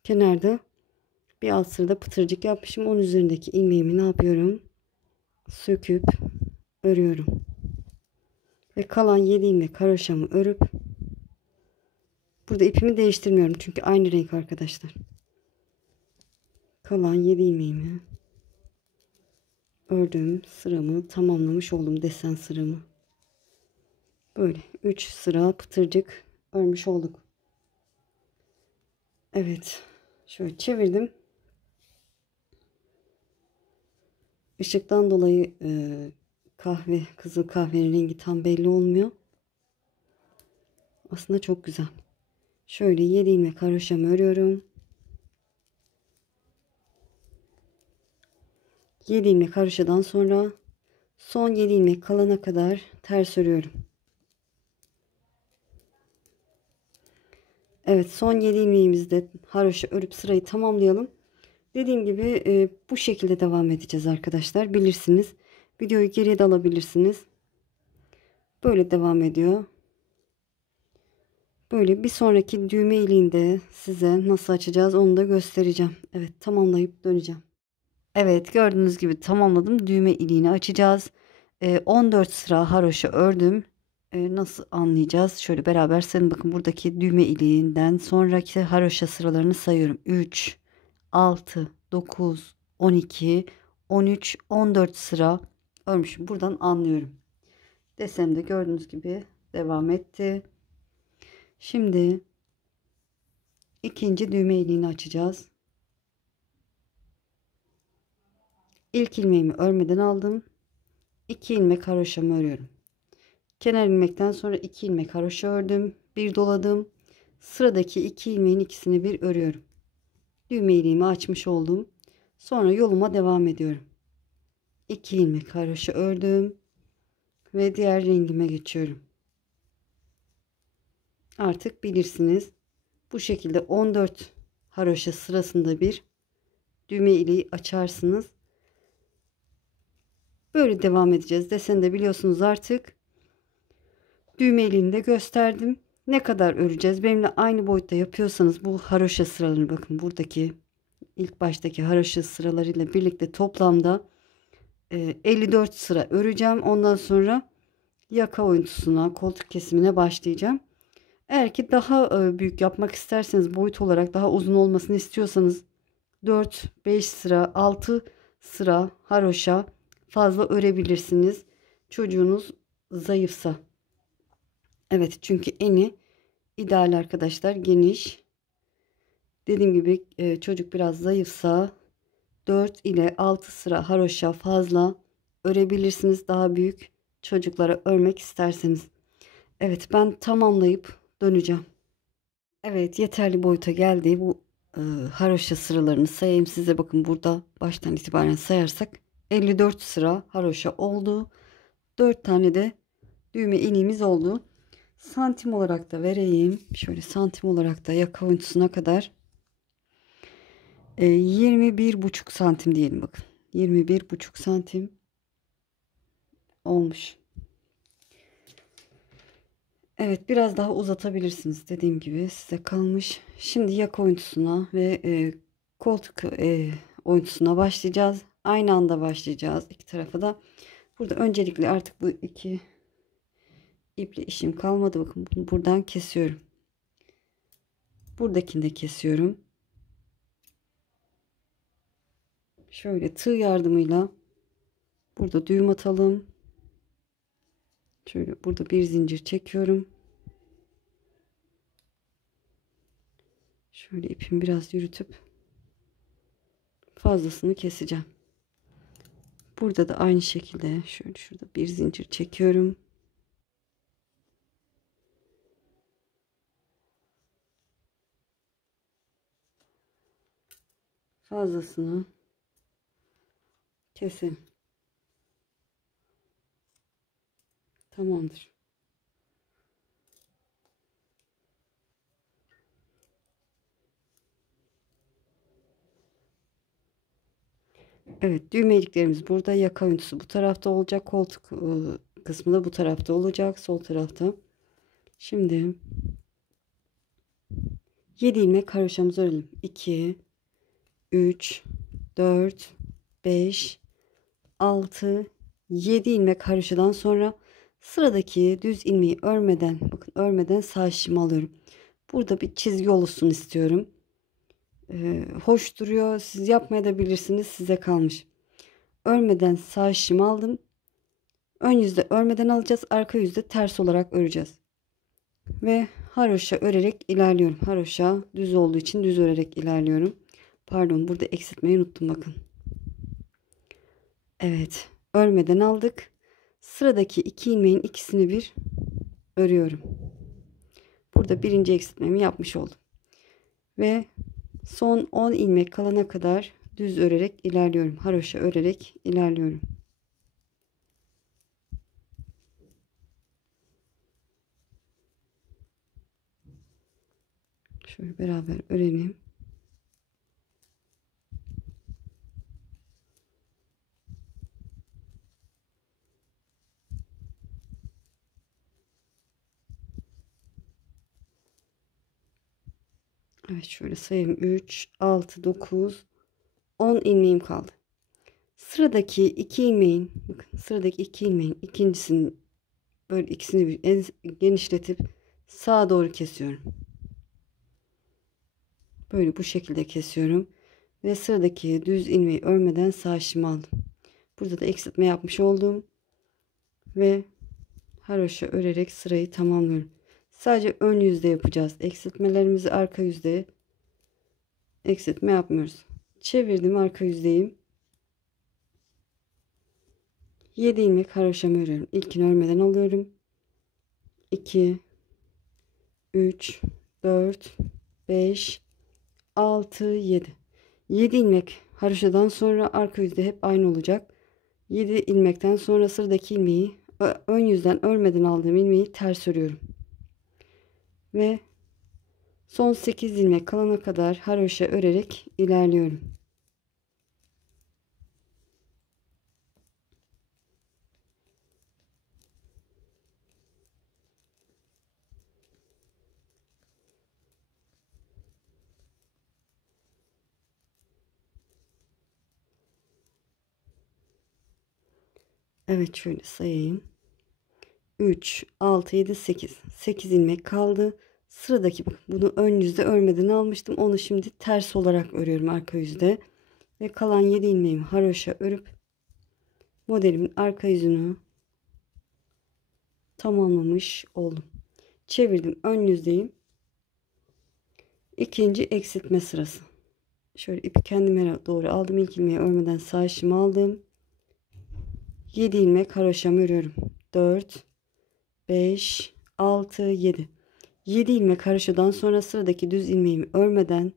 kenarda bir alt sırada pıtırcık yapmışım. Onun üzerindeki ilmeğimi ne yapıyorum? Söküp örüyorum. Ve kalan 7 ilmek haroşamı örüp burada ipimi değiştirmiyorum. Çünkü aynı renk arkadaşlar. Kalan 7 ilmeğimi ördüm. Sıramı tamamlamış oldum. Desen sıramı. Böyle 3 sıra pıtırcık örmüş olduk. Evet. Şöyle çevirdim. Işıktan dolayı kızıl kahvenin rengi tam belli olmuyor. Aslında çok güzel. Şöyle 7 ilmek haroşamı örüyorum. 7 ilmek haroşadan sonra son 7 ilmek kalana kadar ters örüyorum. Evet, son 7 ilmeğimizde haroşa örüp sırayı tamamlayalım. Dediğim gibi bu şekilde devam edeceğiz arkadaşlar. Bilirsiniz. Videoyu geriye de alabilirsiniz. Böyle devam ediyor. Böyle bir sonraki düğme iliğinde size nasıl açacağız onu da göstereceğim. Evet, tamamlayıp döneceğim. Evet, gördüğünüz gibi tamamladım. Düğme iliğini açacağız. 14 sıra haroşa ördüm. Nasıl anlayacağız? Şöyle beraber sayın. Bakın, buradaki düğme iliğinden sonraki haroşa sıralarını sayıyorum. 3, 6, 9, 12, 13, 14 sıra örmüşüm. Buradan anlıyorum. Desenimde gördüğünüz gibi devam etti. Şimdi ikinci düğme iliğini açacağız. İlk ilmeğimi örmeden aldım. 2 ilmek haroşamı örüyorum. Kenar ilmekten sonra 2 ilmek haroşa ördüm. Bir doladım. Sıradaki 2 ilmeğin ikisini bir örüyorum. Düğme iliğimi açmış oldum. Sonra yoluma devam ediyorum. 2 ilmek haroşa ördüm ve diğer rengime geçiyorum. Artık bilirsiniz. Bu şekilde 14 haroşa sırasında bir düğme iliği açarsınız. Böyle devam edeceğiz. Deseni de biliyorsunuz artık. Düğme iliğini de gösterdim. Ne kadar öreceğiz? Benimle aynı boyutta yapıyorsanız bu haroşa sıralarını, bakın buradaki ilk baştaki haroşa sıralarıyla birlikte toplamda 54 sıra öreceğim. Ondan sonra yaka oyuntusuna, koltuk kesimine başlayacağım. Eğer ki daha büyük yapmak isterseniz, boyut olarak daha uzun olmasını istiyorsanız 4-5 sıra, 6 sıra haroşa fazla örebilirsiniz. Çocuğunuz zayıfsa. Evet, çünkü eni ideal arkadaşlar geniş. Dediğim gibi çocuk biraz zayıfsa 4 ile 6 sıra haroşa fazla örebilirsiniz. Daha büyük çocuklara örmek isterseniz. Evet, ben tamamlayıp döneceğim. Evet, yeterli boyuta geldi. Bu haroşa sıralarını sayayım size. Bakın, burada baştan itibaren sayarsak 54 sıra haroşa oldu. 4 tane de düğme iliğimiz oldu. Santim olarak da vereyim. Şöyle santim olarak da yaka oyuntusuna kadar 21,5 santim diyelim bakın. 21,5 santim olmuş. Evet, biraz daha uzatabilirsiniz. Dediğim gibi size kalmış. Şimdi yaka oyuntusuna ve koltuk oyuntusuna başlayacağız. Aynı anda başlayacağız iki tarafa da. Burada öncelikle artık bu iki iple işim kalmadı. Bakın, bunu buradan kesiyorum. Buradakini de kesiyorum. Şöyle tığ yardımıyla burada düğüm atalım. Şöyle burada bir zincir çekiyorum. Şöyle ipimi biraz yürütüp fazlasını keseceğim. Burada da aynı şekilde şöyle şurada bir zincir çekiyorum. Fazlasını kesin. Tamamdır. Evet, düğmeliklerimiz burada. Yaka örüntüsü bu tarafta olacak. Koltuk kısmı da bu tarafta olacak. Sol tarafta. Şimdi 7 ilmek haroşamızı örelim. 2, 3, 4, 5, 6, 7 ilmek haroşadan sonra sıradaki düz ilmeği örmeden, bakın örmeden sağ şişimi alıyorum. Burada bir çizgi oluşsun istiyorum. Hoş duruyor. Siz yapmayabilirsiniz. Size kalmış. Örmeden sağ şişimi aldım. Ön yüzde örmeden alacağız. Arka yüzde ters olarak öreceğiz. Ve haroşa örerek ilerliyorum. Haroşa düz olduğu için düz örerek ilerliyorum. Pardon, burada eksiltmeyi unuttum bakın. Evet. Örmeden aldık. Sıradaki iki ilmeğin ikisini bir örüyorum. Burada birinci eksiltmemi yapmış oldum. Ve son 10 ilmek kalana kadar düz örerek ilerliyorum. Haroşa örerek ilerliyorum. Şöyle beraber örelim. Evet, şöyle sayayım. 3, 6, 9, 10 ilmeğim kaldı. Sıradaki iki ilmeğin, bakın sıradaki iki ilmeğin ikincisini böyle ikisini bir genişletip sağa doğru kesiyorum. Böyle bu şekilde kesiyorum. Ve sıradaki düz ilmeği örmeden sağ şişimi aldım. Burada da eksiltme yapmış oldum. Ve haroşa örerek sırayı tamamlıyorum. Sadece ön yüzde yapacağız. Eksiltmelerimizi arka yüzde eksiltme yapmıyoruz. Çevirdim, arka yüzdeyim. 7 ilmek haroşamı örüyorum. İlkini örmeden alıyorum. 2, 3, 4, 5, 6, 7. 7 ilmek haroşadan sonra arka yüzde hep aynı olacak. 7 ilmekten sonra sıradaki ilmeği ön yüzden örmeden aldığım ilmeği ters örüyorum. Ve son 8 ilmek kalana kadar haroşa örerek ilerliyorum. Evet, şöyle sayayım. 3, 6, 7, 8. 8 ilmek kaldı. Sıradaki bak, bunu ön yüzde örmeden almıştım. Onu şimdi ters olarak örüyorum arka yüzde. Ve kalan 7 ilmeğimi haroşa örüp modelimin arka yüzünü tamamlamış oldum. Çevirdim, ön yüzdeyim. İkinci eksiltme sırası. Şöyle ipi kendime doğru aldım. İlk ilmeği örmeden sağ işimi aldım. 7 ilmek haroşamı örüyorum. 4, 5, 6, 7. 7 ilmek haroşadan sonra sıradaki düz ilmeğimi örmeden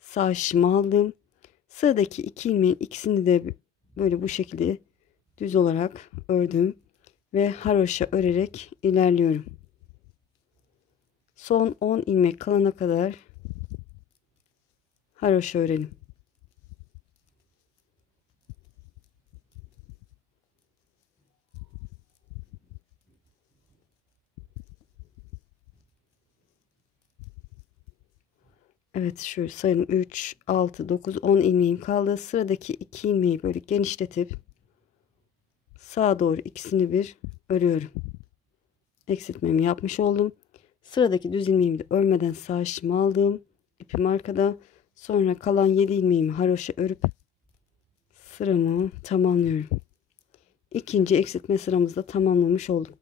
sağ işimi aldım. Sıradaki 2 ilmeğin ikisini de böyle bu şekilde düz olarak ördüm ve haroşa örerek ilerliyorum. Son 10 ilmek kalana kadar haroşa örelim. Evet, şöyle sayalım. 3, 6, 9, 10 ilmeğim kaldı. Sıradaki 2 ilmeği böyle genişletip sağa doğru ikisini bir örüyorum. Eksiltmemi yapmış oldum. Sıradaki düz ilmeğimi de örmeden sağ işimi aldım. İpim arkada. Sonra kalan 7 ilmeğimi haroşa örüp sıramı tamamlıyorum. İkinci eksiltme sıramızda tamamlamış olduk.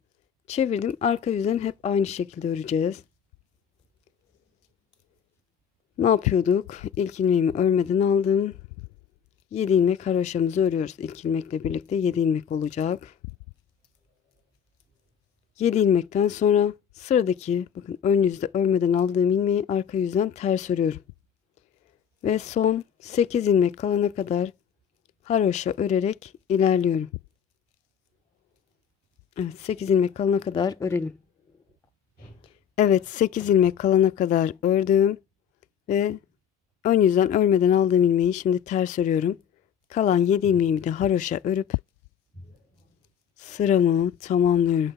Çevirdim. Arka yüzden hep aynı şekilde öreceğiz. Ne yapıyorduk? İlk ilmeğimi örmeden aldım. 7 ilmek haroşamızı örüyoruz. İlk ilmekle birlikte 7 ilmek olacak. 7 ilmekten sonra sıradaki bakın ön yüzde örmeden aldığım ilmeği arka yüzden ters örüyorum. Ve son 8 ilmek kalana kadar haroşa örerek ilerliyorum. Evet, 8 ilmek kalana kadar örelim. Evet, 8 ilmek kalana kadar ördüm ve ön yüzden örmeden aldığım ilmeği şimdi ters örüyorum. Kalan 7 ilmeğimi de haroşa örüp sıramı tamamlıyorum.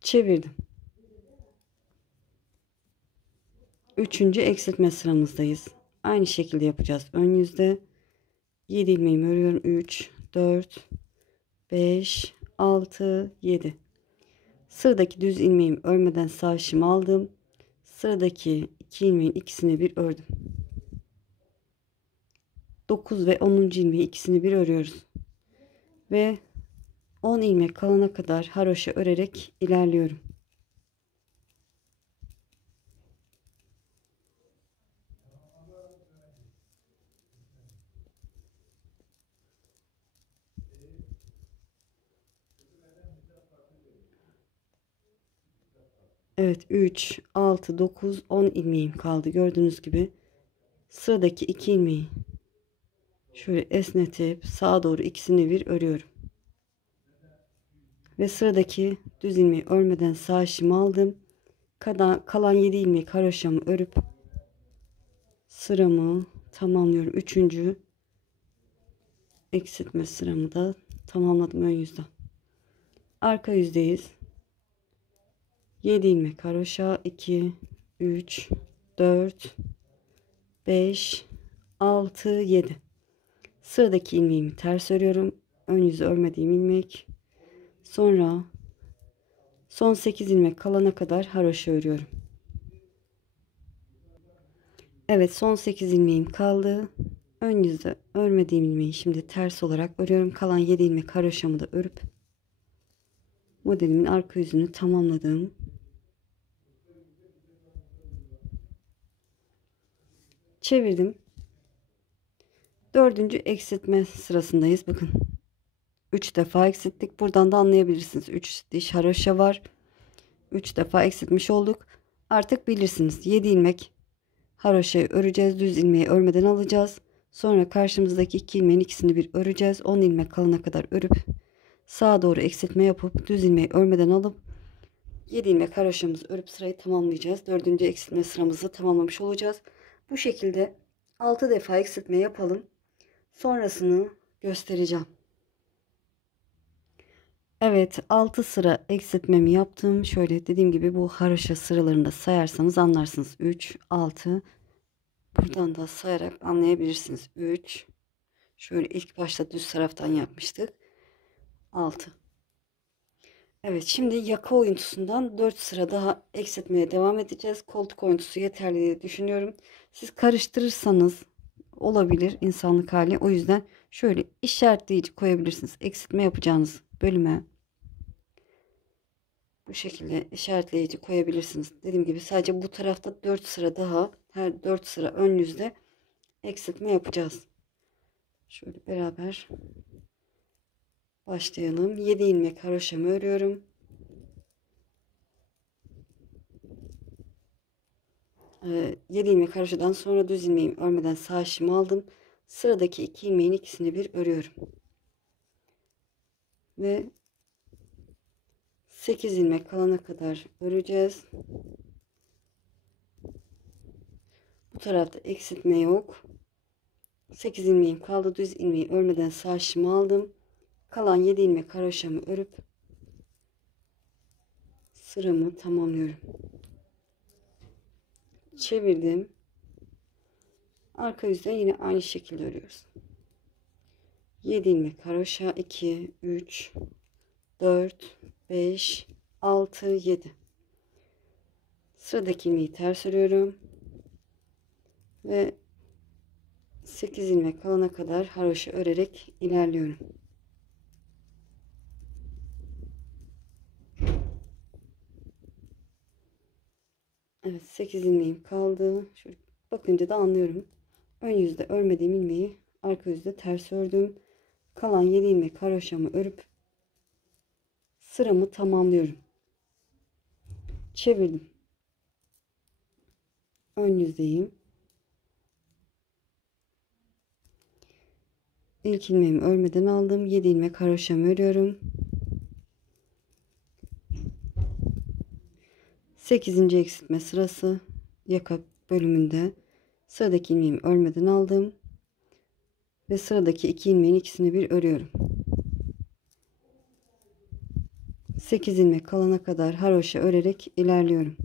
Çevirdim. Üçüncü eksiltme sıramızdayız. Aynı şekilde yapacağız. Ön yüzde 7 ilmeğimi örüyorum. 3, 4, 5, 6, 7. Sıradaki düz ilmeğimi örmeden sağ işimi aldım. Sıradaki 2 ilmeğin ikisini bir ördüm. 9 ve 10. ilmeği ikisini bir örüyoruz. Ve 10 ilmek kalana kadar haroşa örerek ilerliyorum. Evet, 3, 6, 9, 10 ilmeğim kaldı. Gördüğünüz gibi sıradaki 2 ilmeği şöyle esnetip sağa doğru ikisini bir örüyorum. Ve sıradaki düz ilmeği örmeden sağ işimi aldım. Kalan 7 ilmek haroşamı örüp sıramı tamamlıyorum. Üçüncü eksiltme sıramı da tamamladım ön yüzden. Arka yüzdeyiz. 7 ilmek haroşa, 2, 3, 4, 5, 6, 7. Sıradaki ilmeğimi ters örüyorum. Ön yüzü örmediğim ilmek. Sonra son 8 ilmek kalana kadar haroşa örüyorum. Evet, son 8 ilmeğim kaldı. Ön yüzde örmediğim ilmeği şimdi ters olarak örüyorum. Kalan 7 ilmek haroşamı da örüp modelimin arka yüzünü tamamladım. Çevirdim. Dördüncü eksiltme sırasındayız. Bakın 3 defa eksilttik. Buradan da anlayabilirsiniz. 3 diş haroşa var. 3 defa eksiltmiş olduk. Artık bilirsiniz. 7 ilmek haroşayı öreceğiz. Düz ilmeği örmeden alacağız. Sonra karşımızdaki 2 ilmeğin ikisini bir öreceğiz. 10 ilmek kalana kadar örüp sağa doğru eksiltme yapıp düz ilmeği örmeden alıp 7 ilmek haroşamızı örüp sırayı tamamlayacağız. Dördüncü eksiltme sıramızı tamamlamış olacağız. Bu şekilde 6 defa eksiltme yapalım. Sonrasını göstereceğim. Evet, 6 sıra eksiltmemi yaptım. Şöyle dediğim gibi bu haroşa sıralarında sayarsanız anlarsınız. 3, 6. Buradan da sayarak anlayabilirsiniz. 3. Şöyle ilk başta düz taraftan yapmıştık. 6. Evet, şimdi yaka oyuntusundan 4 sıra daha eksiltmeye devam edeceğiz. Koltuk oyuntusu yeterli diye düşünüyorum. Siz karıştırırsanız olabilir, insanlık hali. O yüzden şöyle işaretleyici koyabilirsiniz. Eksiltme yapacağınız bölüme bu şekilde işaretleyici koyabilirsiniz. Dediğim gibi sadece bu tarafta 4 sıra daha, her 4 sıra ön yüzde eksiltme yapacağız. Şöyle beraber başlayalım. 7 ilmek haroşamı örüyorum. 7 ilmek haroşadan sonra düz ilmeğimi örmeden sağ şişimi aldım. Sıradaki 2 ilmeğin ikisini bir örüyorum. Ve 8 ilmek kalana kadar öreceğiz. Bu tarafta eksiltme yok. 8 ilmeğim kaldı. Düz ilmeği örmeden sağ şişimi aldım. Kalan 7 ilmek haroşamı örüp sıramı tamamlıyorum. Çevirdim. Arka yüzden yine aynı şekilde örüyoruz. 7 ilmek haroşa, 2 3 4 5 6 7. Sıradaki ilmeği ters örüyorum ve 8 ilmek kalana kadar haroşa örerek ilerliyorum. Evet, 8 ilmeğim kaldı. Şöyle bakınca da anlıyorum. Ön yüzde örmediğim ilmeği arka yüzde ters ördüm. Kalan 7 ilmek haroşamı örüp sıramı tamamlıyorum. Çevirdim. Ön yüzdeyim. İlk ilmeğimi örmeden aldım. 7 ilmek haroşamı örüyorum. 8. eksiltme sırası yaka bölümünde sıradaki ilmeğimi örmeden aldım ve sıradaki 2 ilmeğin ikisini bir örüyorum. 8 ilmek kalana kadar haroşa örerek ilerliyorum.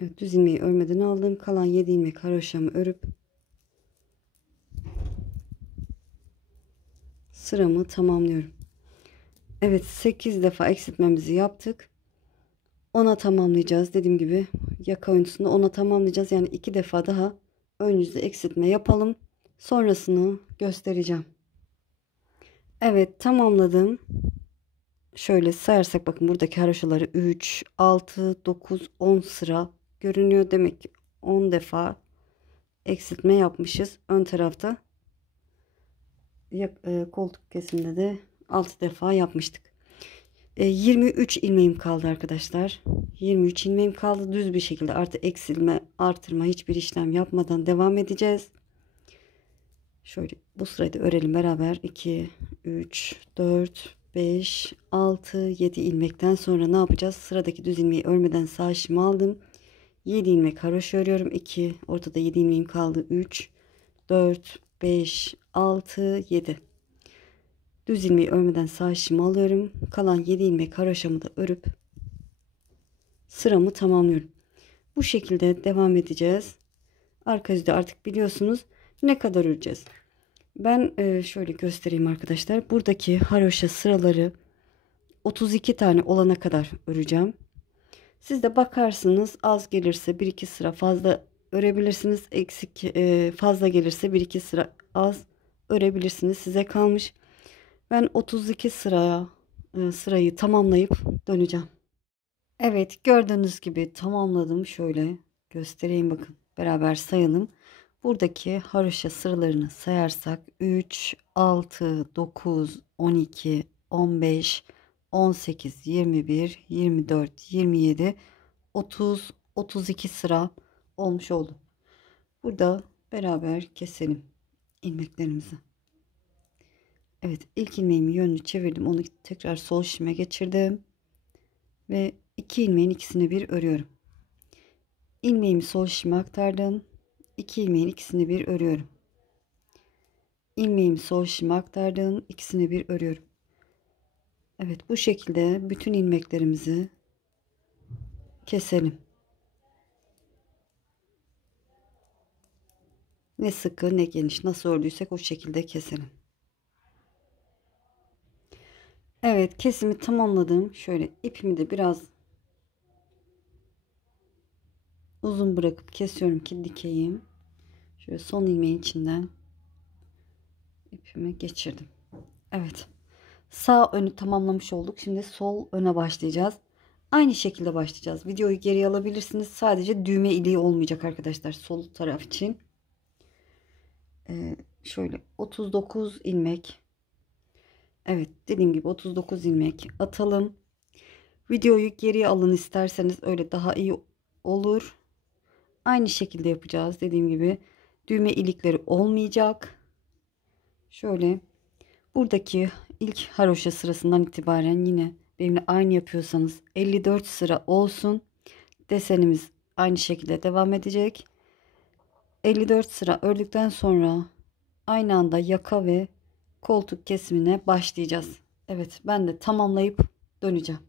Evet, düz ilmeği örmeden aldım. Kalan 7 ilmek haroşamı örüp sıramı tamamlıyorum. Evet, 8 defa eksiltmemizi yaptık. 10'a tamamlayacağız. Dediğim gibi yaka oyuntusunda 10'a tamamlayacağız. Yani 2 defa daha ön yüzde eksiltme yapalım. Sonrasını göstereceğim. Evet, tamamladım. Şöyle sayarsak bakın buradaki haroşaları 3, 6, 9, 10 sıra görünüyor. Demek ki 10 defa eksiltme yapmışız. Ön tarafta koltuk kesiminde de 6 defa yapmıştık. 23 ilmeğim kaldı arkadaşlar. 23 ilmeğim kaldı. Düz bir şekilde artı eksilme, artırma hiçbir işlem yapmadan devam edeceğiz. Şöyle bu sırayı da örelim beraber. 2, 3, 4, 5, 6, 7 ilmekten sonra ne yapacağız? Sıradaki düz ilmeği örmeden sağ şişimi aldım. 7 ilmek haroşa örüyorum. 2, ortada 7 ilmeğim kaldı. 3, 4, 5, 6, 7. Düz ilmeği örmeden sağ şişimi alıyorum. Kalan 7 ilmek haroşamı da örüp sıramı tamamlıyorum. Bu şekilde devam edeceğiz. Arka yüzde artık biliyorsunuz ne kadar öreceğiz. Ben şöyle göstereyim arkadaşlar. Buradaki haroşa sıraları 32 tane olana kadar öreceğim. Siz de bakarsınız, az gelirse 1-2 sıra fazla örebilirsiniz. Eksik fazla gelirse 1-2 sıra az örebilirsiniz. Size kalmış. Ben 32 sırayı tamamlayıp döneceğim. Evet, gördüğünüz gibi tamamladım. Şöyle göstereyim, bakın. Beraber sayalım. Buradaki haroşa sıralarını sayarsak 3, 6, 9, 12, 15, 18, 21, 24, 27, 30, 32 sıra olmuş oldu. Burada beraber keselim ilmeklerimizi. Evet, ilk ilmeğimi yönünü çevirdim. Onu tekrar sol şişime geçirdim. Ve 2 ilmeğin ikisini bir örüyorum. İlmeğimi sol şişime aktardım. 2 ilmeğin ikisini bir örüyorum. İlmeğimi sol şişime aktardım. İkisini bir örüyorum. Evet, bu şekilde bütün ilmeklerimizi keselim. Ne sıkı ne geniş, nasıl ördüysek o şekilde keselim. Evet, kesimi tamamladım. Şöyle ipimi de biraz uzun bırakıp kesiyorum ki dikeyim. Şöyle son ilmeğin içinden ipimi geçirdim. Evet. Sağ önü tamamlamış olduk. Şimdi sol öne başlayacağız. Aynı şekilde başlayacağız. Videoyu geriye alabilirsiniz. Sadece düğme iliği olmayacak arkadaşlar sol taraf için. Şöyle 39 ilmek. Evet, dediğim gibi 39 ilmek atalım. Videoyu geriye alın isterseniz, öyle daha iyi olur. Aynı şekilde yapacağız. Dediğim gibi düğme ilikleri olmayacak. Şöyle buradaki ilk haroşa sırasından itibaren yine benimle aynı yapıyorsanız 54 sıra olsun. Desenimiz aynı şekilde devam edecek. 54 sıra ördükten sonra aynı anda yaka ve koltuk kesimine başlayacağız. Evet, ben de tamamlayıp döneceğim.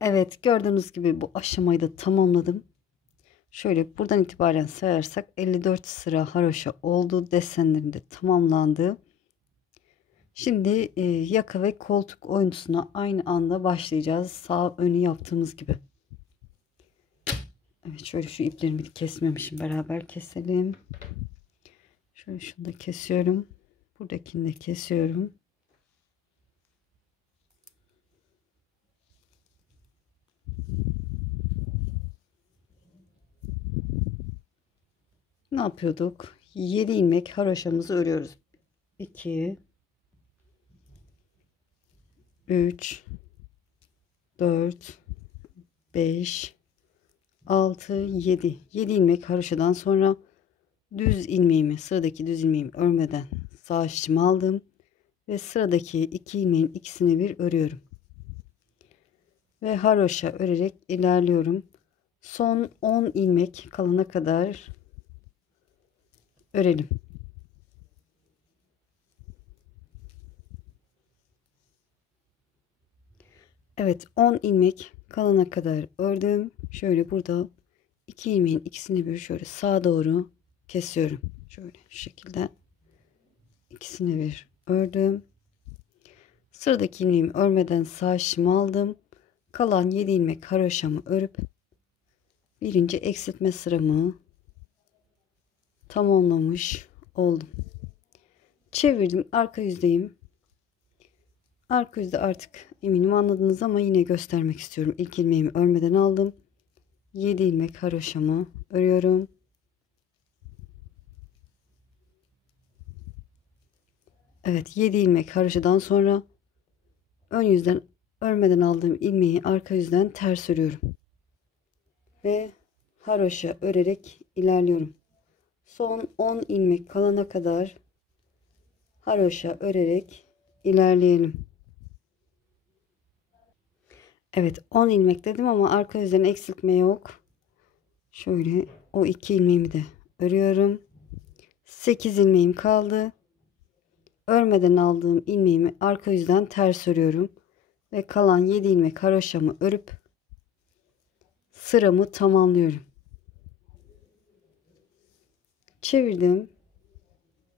Evet, gördüğünüz gibi bu aşamayı da tamamladım. Şöyle buradan itibaren sayarsak 54 sıra haroşa oldu. Desenlerim de tamamlandı. Şimdi yaka ve koltuk oyuntusuna aynı anda başlayacağız. Sağ önü yaptığımız gibi. Evet, şöyle şu iplerimi kesmemişim. Beraber keselim. Şöyle şunu da kesiyorum. Buradakini de kesiyorum. Ne yapıyorduk? 7 ilmek haroşamızı örüyoruz. 2 3 4 5 6 7 ilmek haroşadan sonra düz ilmeğimi, sıradaki düz ilmeğimi örmeden sağ şişimi aldım ve sıradaki 2 ilmeğin ikisini bir örüyorum ve haroşa örerek ilerliyorum. Son 10 ilmek kalana kadar örelim. Evet, 10 ilmek kalana kadar ördüm. Şöyle burada 2 ilmeğin ikisini bir şöyle sağa doğru kesiyorum. Şöyle şu şekilde ikisini bir ördüm. Sıradaki ilmeğimi örmeden sağ şişimi aldım. Kalan 7 ilmek haroşamı örüp birinci eksiltme sıramı tamamlamış oldum. Çevirdim, arka yüzdeyim. Arka yüzde artık eminim anladınız ama yine göstermek istiyorum. İlk ilmeğimi örmeden aldım. 7 ilmek haroşamı örüyorum. Evet, 7 ilmek haroşadan sonra ön yüzden örmeden aldığım ilmeği arka yüzden ters örüyorum. Ve haroşa örerek ilerliyorum. Son 10 ilmek kalana kadar haroşa örerek ilerleyelim. Evet, 10 ilmek dedim ama arka yüzden eksiltme yok. Şöyle o 2 ilmeğimi de örüyorum. 8 ilmeğim kaldı. Örmeden aldığım ilmeğimi arka yüzden ters örüyorum ve kalan 7 ilmek haroşamı örüp sıramı tamamlıyorum. Çevirdim.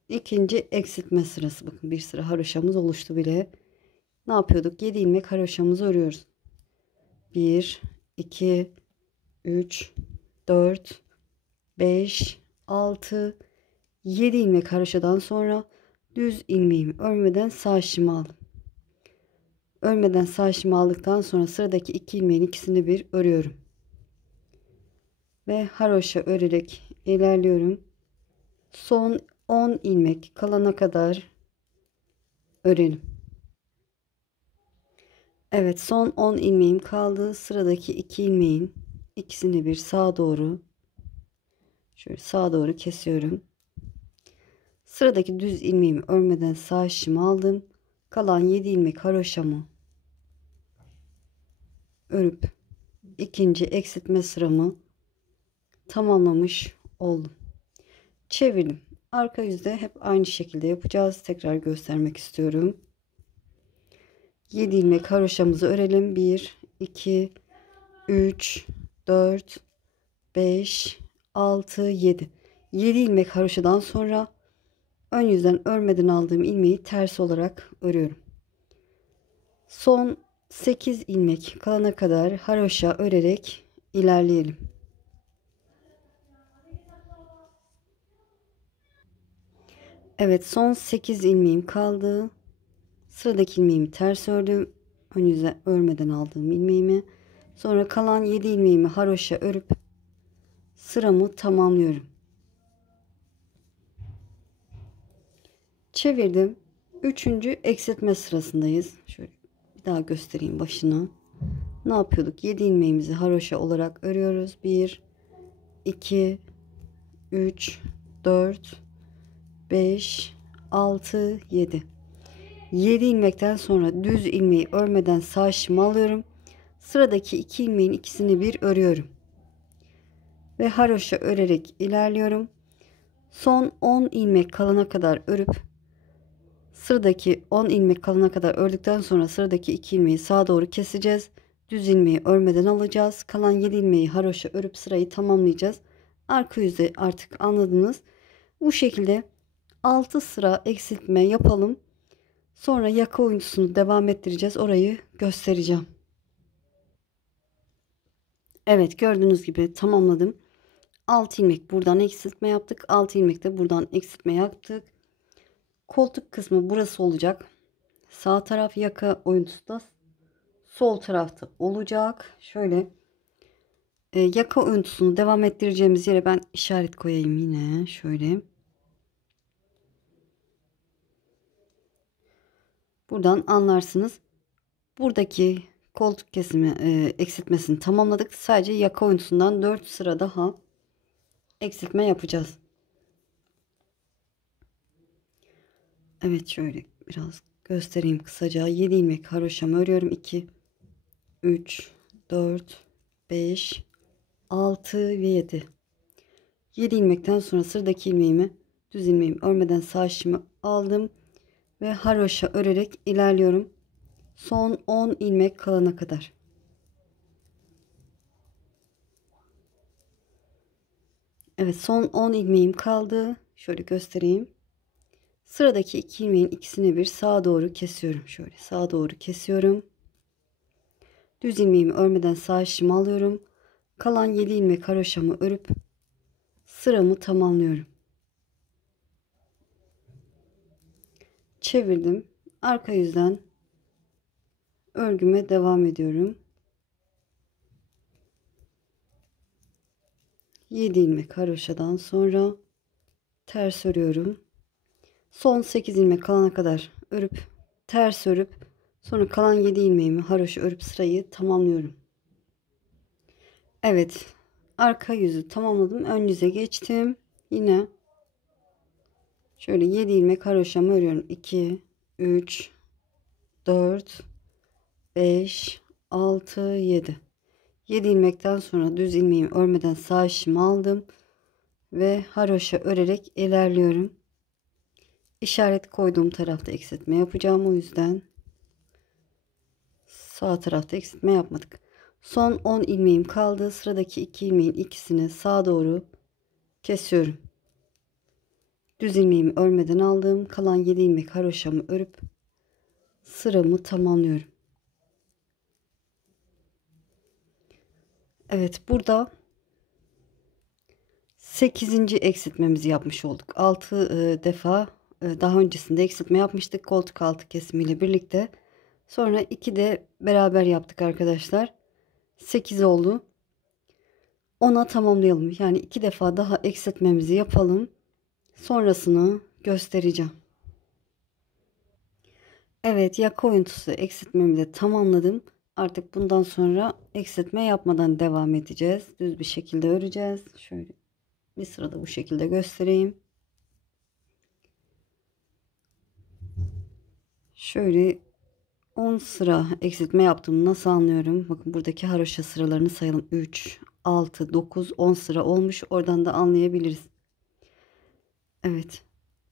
İkinci eksiltme sırası. Bakın bir sıra haroşamız oluştu bile. Ne yapıyorduk? 7 ilmek haroşamızı örüyoruz. 1 2 3 4 5 6 7 ilmek haroşadan sonra düz ilmeğimi örmeden sağ şişimi aldım. Örmeden sağ şişimi aldıktan sonra sıradaki 2 ilmeğin ikisini bir örüyorum. Ve haroşa örerek ilerliyorum. Son 10 ilmek kalana kadar örelim. Evet, son 10 ilmeğim kaldı. Sıradaki 2 ilmeğin ikisini bir sağa doğru şöyle sağa doğru kesiyorum. Sıradaki düz ilmeğimi örmeden sağ şişimi aldım. Kalan 7 ilmek haroşamı örüp ikinci eksiltme sıramı tamamlamış oldum. Çevirdim. Arka yüzde hep aynı şekilde yapacağız. Tekrar göstermek istiyorum. 7 ilmek haroşamızı örelim. 1 2 3 4 5 6 7 ilmek haroşadan sonra ön yüzden örmeden aldığım ilmeği ters olarak örüyorum. Son 8 ilmek kalana kadar haroşa örerek ilerleyelim. Evet, son 8 ilmeğim kaldı. Sıradaki ilmeğimi ters ördüm. Ön yüze örmeden aldığım ilmeğimi. Sonra kalan 7 ilmeğimi haroşa örüp sıramı tamamlıyorum. Çevirdim. Üçüncü eksiltme sırasındayız. Şöyle bir daha göstereyim başını. Ne yapıyorduk? 7 ilmeğimizi haroşa olarak örüyoruz. 1, 2, 3, 4, 5, 6, 7. 7 ilmekten sonra düz ilmeği örmeden sağ şişimi alıyorum. Sıradaki 2 ilmeğin ikisini bir örüyorum. Ve haroşa örerek ilerliyorum. Son 10 ilmek kalana kadar örüp sıradaki 10 ilmek kalana kadar ördükten sonra sıradaki 2 ilmeği sağa doğru keseceğiz. Düz ilmeği örmeden alacağız. Kalan 7 ilmeği haroşa örüp sırayı tamamlayacağız. Arka yüzde artık anladınız. Bu şekilde 6 sıra eksiltme yapalım. Sonra yaka oyuntusunu devam ettireceğiz. Orayı göstereceğim. Evet, gördüğünüz gibi tamamladım. 6 ilmek buradan eksiltme yaptık. 6 ilmek de buradan eksiltme yaptık. Koltuk kısmı burası olacak. Sağ taraf yaka oyuntusu da sol tarafta olacak. Şöyle yaka oyuntusunu devam ettireceğimiz yere ben işaret koyayım yine. Şöyle. Buradan anlarsınız. Buradaki koltuk kesimi eksiltmesini tamamladık. Sadece yaka oyuntusundan 4 sıra daha eksiltme yapacağız. Evet, şöyle biraz göstereyim kısaca. 7 ilmek haroşamı örüyorum. 2, 3, 4, 5, 6 ve 7. 7 ilmekten sonra sıradaki ilmeğimi düz ilmeğimi örmeden sağ şişimi aldım ve haroşa örerek ilerliyorum. Son 10 ilmek kalana kadar. Evet, son 10 ilmeğim kaldı. Şöyle göstereyim. Sıradaki 2 ilmeğin ikisini bir sağa doğru kesiyorum. Şöyle sağa doğru kesiyorum. Düz ilmeğimi örmeden sağ şişimi alıyorum. Kalan 7 ilmek haroşamı örüp sıramı tamamlıyorum. Çevirdim. Arka yüzden örgüme devam ediyorum. 7 ilmek haroşadan sonra ters örüyorum. Son 8 ilmek kalana kadar örüp ters örüp sonra kalan 7 ilmeğimi haroşa örüp sırayı tamamlıyorum. Evet, arka yüzü tamamladım. Ön yüze geçtim. Yine şöyle 7 ilmek haroşamı örüyorum. 2, 3, 4, 5, 6, 7. 7 ilmekten sonra düz ilmeğimi örmeden sağ şişimi aldım ve haroşa örerek ilerliyorum. İşaret koyduğum tarafta eksiltme yapacağım, o yüzden sağ tarafta eksiltme yapmadık. Son 10 ilmeğim kaldı. Sıradaki 2 ilmeğin ikisini sağa doğru kesiyorum. Düz ilmeğimi örmeden aldım. Kalan 7 ilmek haroşamı örüp sıramı tamamlıyorum. Evet, burada 8. eksiltmemizi yapmış olduk. 6 defa daha öncesinde eksiltme yapmıştık koltuk altı kesimiyle birlikte. Sonra 2 de beraber yaptık arkadaşlar. 8 oldu. Ona tamamlayalım. Yani 2 defa daha eksiltmemizi yapalım. Sonrasını göstereceğim. Evet, yaka oyuntusu eksiltmemi de tamamladım. Artık bundan sonra eksiltme yapmadan devam edeceğiz. Düz bir şekilde öreceğiz. Şöyle bir sırada bu şekilde göstereyim. Şöyle 10 sıra eksiltme yaptım. Nasıl anlıyorum? Bakın, buradaki haroşa sıralarını sayalım. 3, 6, 9, 10 sıra olmuş. Oradan da anlayabiliriz. Evet.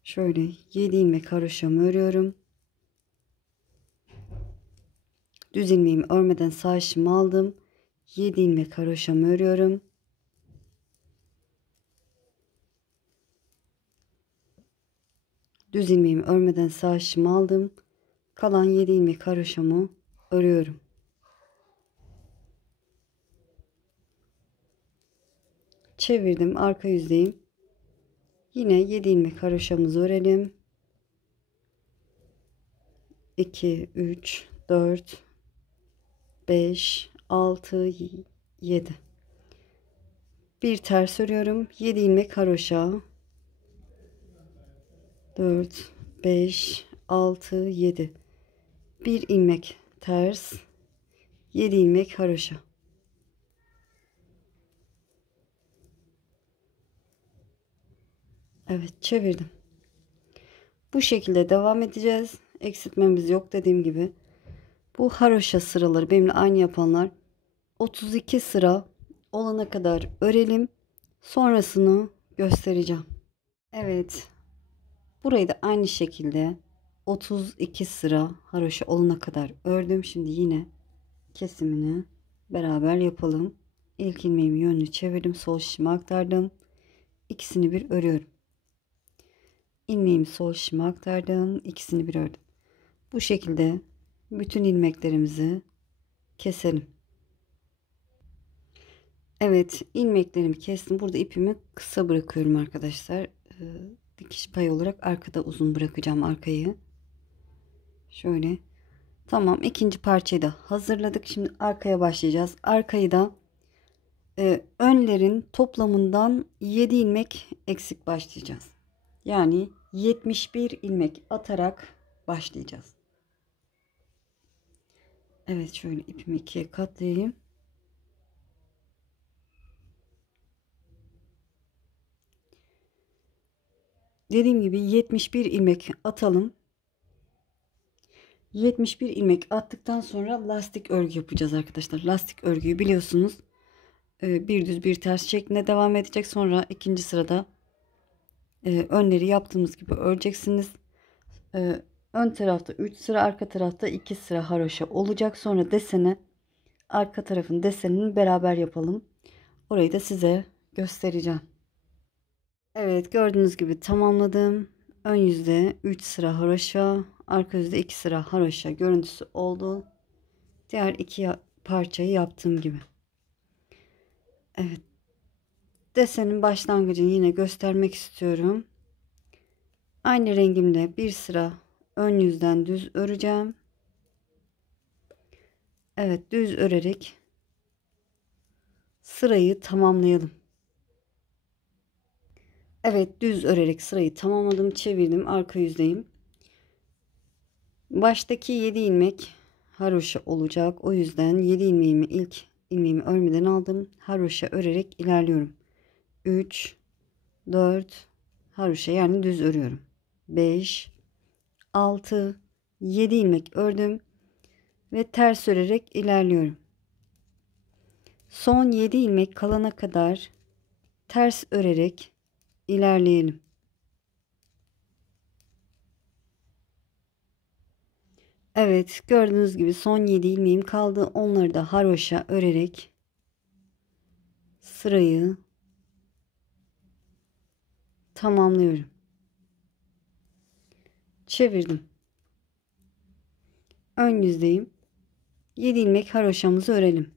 Şöyle 7 ilmek haroşamı örüyorum. Düz ilmeğimi örmeden sağ şişimi aldım. 7 ilmek haroşamı örüyorum. Düz ilmeğimi örmeden sağ şişimi aldım. Kalan 7 ilmek haroşamı örüyorum. Çevirdim, arka yüzdeyim. Yine 7 ilmek haroşamızı örelim. 2 3 4 5 6 7. Bir ters örüyorum. 7 ilmek haroşa. 4 5 6 7. Bir ilmek ters, 7 ilmek haroşa. Evet, çevirdim. Bu şekilde devam edeceğiz. Eksiltmemiz yok dediğim gibi. Bu haroşa sıraları benimle aynı yapanlar 32 sıra olana kadar örelim. Sonrasını göstereceğim. Evet. Burayı da aynı şekilde 32 sıra haroşa olana kadar ördüm. Şimdi yine kesimini beraber yapalım. İlk ilmeğimi yönünü çevirdim. Sol şişime aktardım. İkisini bir örüyorum. İlmeğimi sol şişime aktardım. İkisini bir ördüm. Bu şekilde bütün ilmeklerimizi keselim. Evet, ilmeklerimi kestim. Burada ipimi kısa bırakıyorum arkadaşlar. Dikiş payı olarak arkada uzun bırakacağım arkayı. Şöyle. Tamam, ikinci parçayı da hazırladık. Şimdi arkaya başlayacağız. Arkayı da önlerin toplamından 7 ilmek eksik başlayacağız. Yani 71 ilmek atarak başlayacağız. Evet, şöyle ipimi ikiye katlayayım. Dediğim gibi 71 ilmek atalım. 71 ilmek attıktan sonra lastik örgü yapacağız arkadaşlar. Lastik örgüyü biliyorsunuz. Bir düz bir ters şeklinde devam edecek. Sonra ikinci sırada önleri yaptığımız gibi öreceksiniz. Ön tarafta 3 sıra, arka tarafta 2 sıra haroşa olacak. Sonra desene, arka tarafın desenini beraber yapalım. Orayı da size göstereceğim. Evet, gördüğünüz gibi tamamladım. Ön yüzde 3 sıra haroşa, arka yüzde 2 sıra haroşa görüntüsü oldu. Diğer iki parçayı yaptığım gibi. Evet, desenin başlangıcını yine göstermek istiyorum. Aynı rengimle bir sıra ön yüzden düz öreceğim. Evet, düz örerek sırayı tamamlayalım. Evet, düz örerek sırayı tamamladım. Çevirdim, arka yüzdeyim. Baştaki 7 ilmek haroşa olacak. O yüzden 7 ilmeğimi ilk ilmeğimi örmeden aldım. Haroşa örerek ilerliyorum. 3 4 haroşa, yani düz örüyorum. 5 6 7 ilmek ördüm ve ters örerek ilerliyorum. Son 7 ilmek kalana kadar ters örerek ilerleyelim. Evet, gördüğünüz gibi son 7 ilmeğim kaldı. Onları da haroşa örerek sırayı tamamlıyorum. Çevirdim. Ön yüzdeyim. 7 ilmek haroşamızı örelim.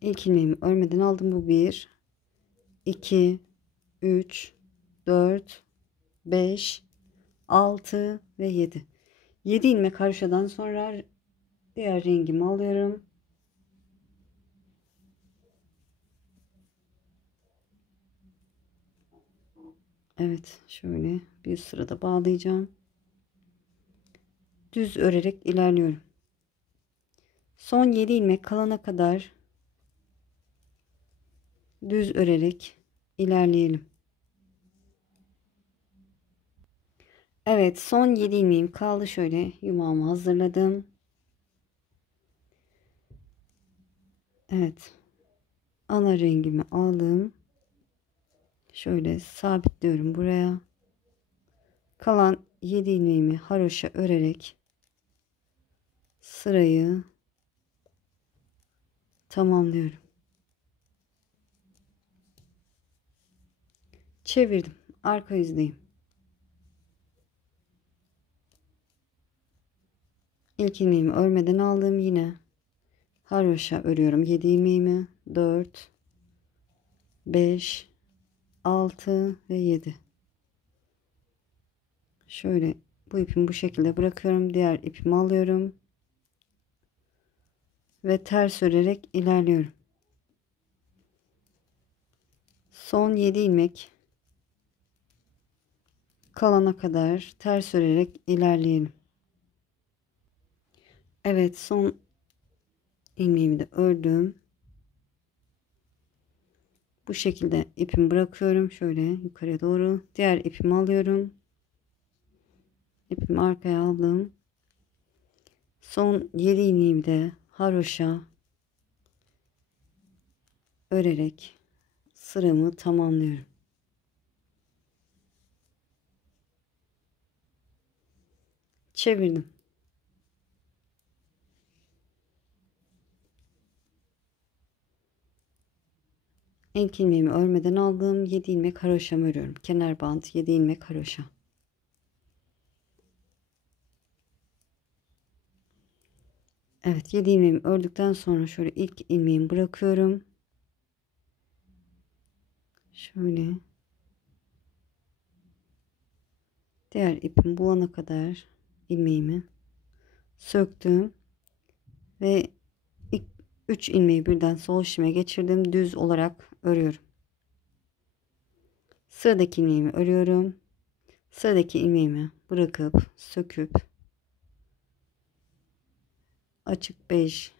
İlk ilmeğimi örmeden aldım. Bu 1 2 3 4 5 6 ve 7. 7 ilmek haroşadan sonra diğer rengimi alıyorum. Evet, şöyle bir sırada bağlayacağım. Düz örerek ilerliyorum. Son 7 ilmek kalana kadar düz örerek ilerleyelim. Evet, son 7 ilmeğim kaldı. Şöyle yumağımı hazırladım. Evet, ana rengimi aldım. Şöyle sabitliyorum buraya. Kalan 7 ilmeğimi haroşa örerek sırayı tamamlıyorum. Çevirdim. Arka yüzdeyim. İlk ilmeğimi örmeden aldım, yine haroşa örüyorum 7 ilmeğimi. 4, 5, 6 ve 7. Şöyle bu ipimi bu şekilde bırakıyorum. Diğer ipimi alıyorum ve ters örerek ilerliyorum. Son 7 ilmek kalana kadar ters örerek ilerleyelim. Evet, son ilmeğimi de ördüm. Bu şekilde ipimi bırakıyorum şöyle yukarıya doğru. Diğer ipimi alıyorum. İpimi arkaya aldım. Son 7 ilmeğimi de haroşa örerek sıramı tamamlıyorum. Çevirdim. İlk ilmeğimi örmeden aldım. 7 ilmek haroşamı örüyorum. Kenar bant 7 ilmek haroşa. Evet, 7 ilmeğimi ördükten sonra şöyle ilk ilmeğimi bırakıyorum. Şöyle diğer ipimi bulana kadar ilmeğimi söktüm ve 3 ilmeği birden sol şişime geçirdim. Düz olarak örüyorum. Sıradaki ilmeğimi örüyorum. Sıradaki ilmeğimi bırakıp söküp açık 5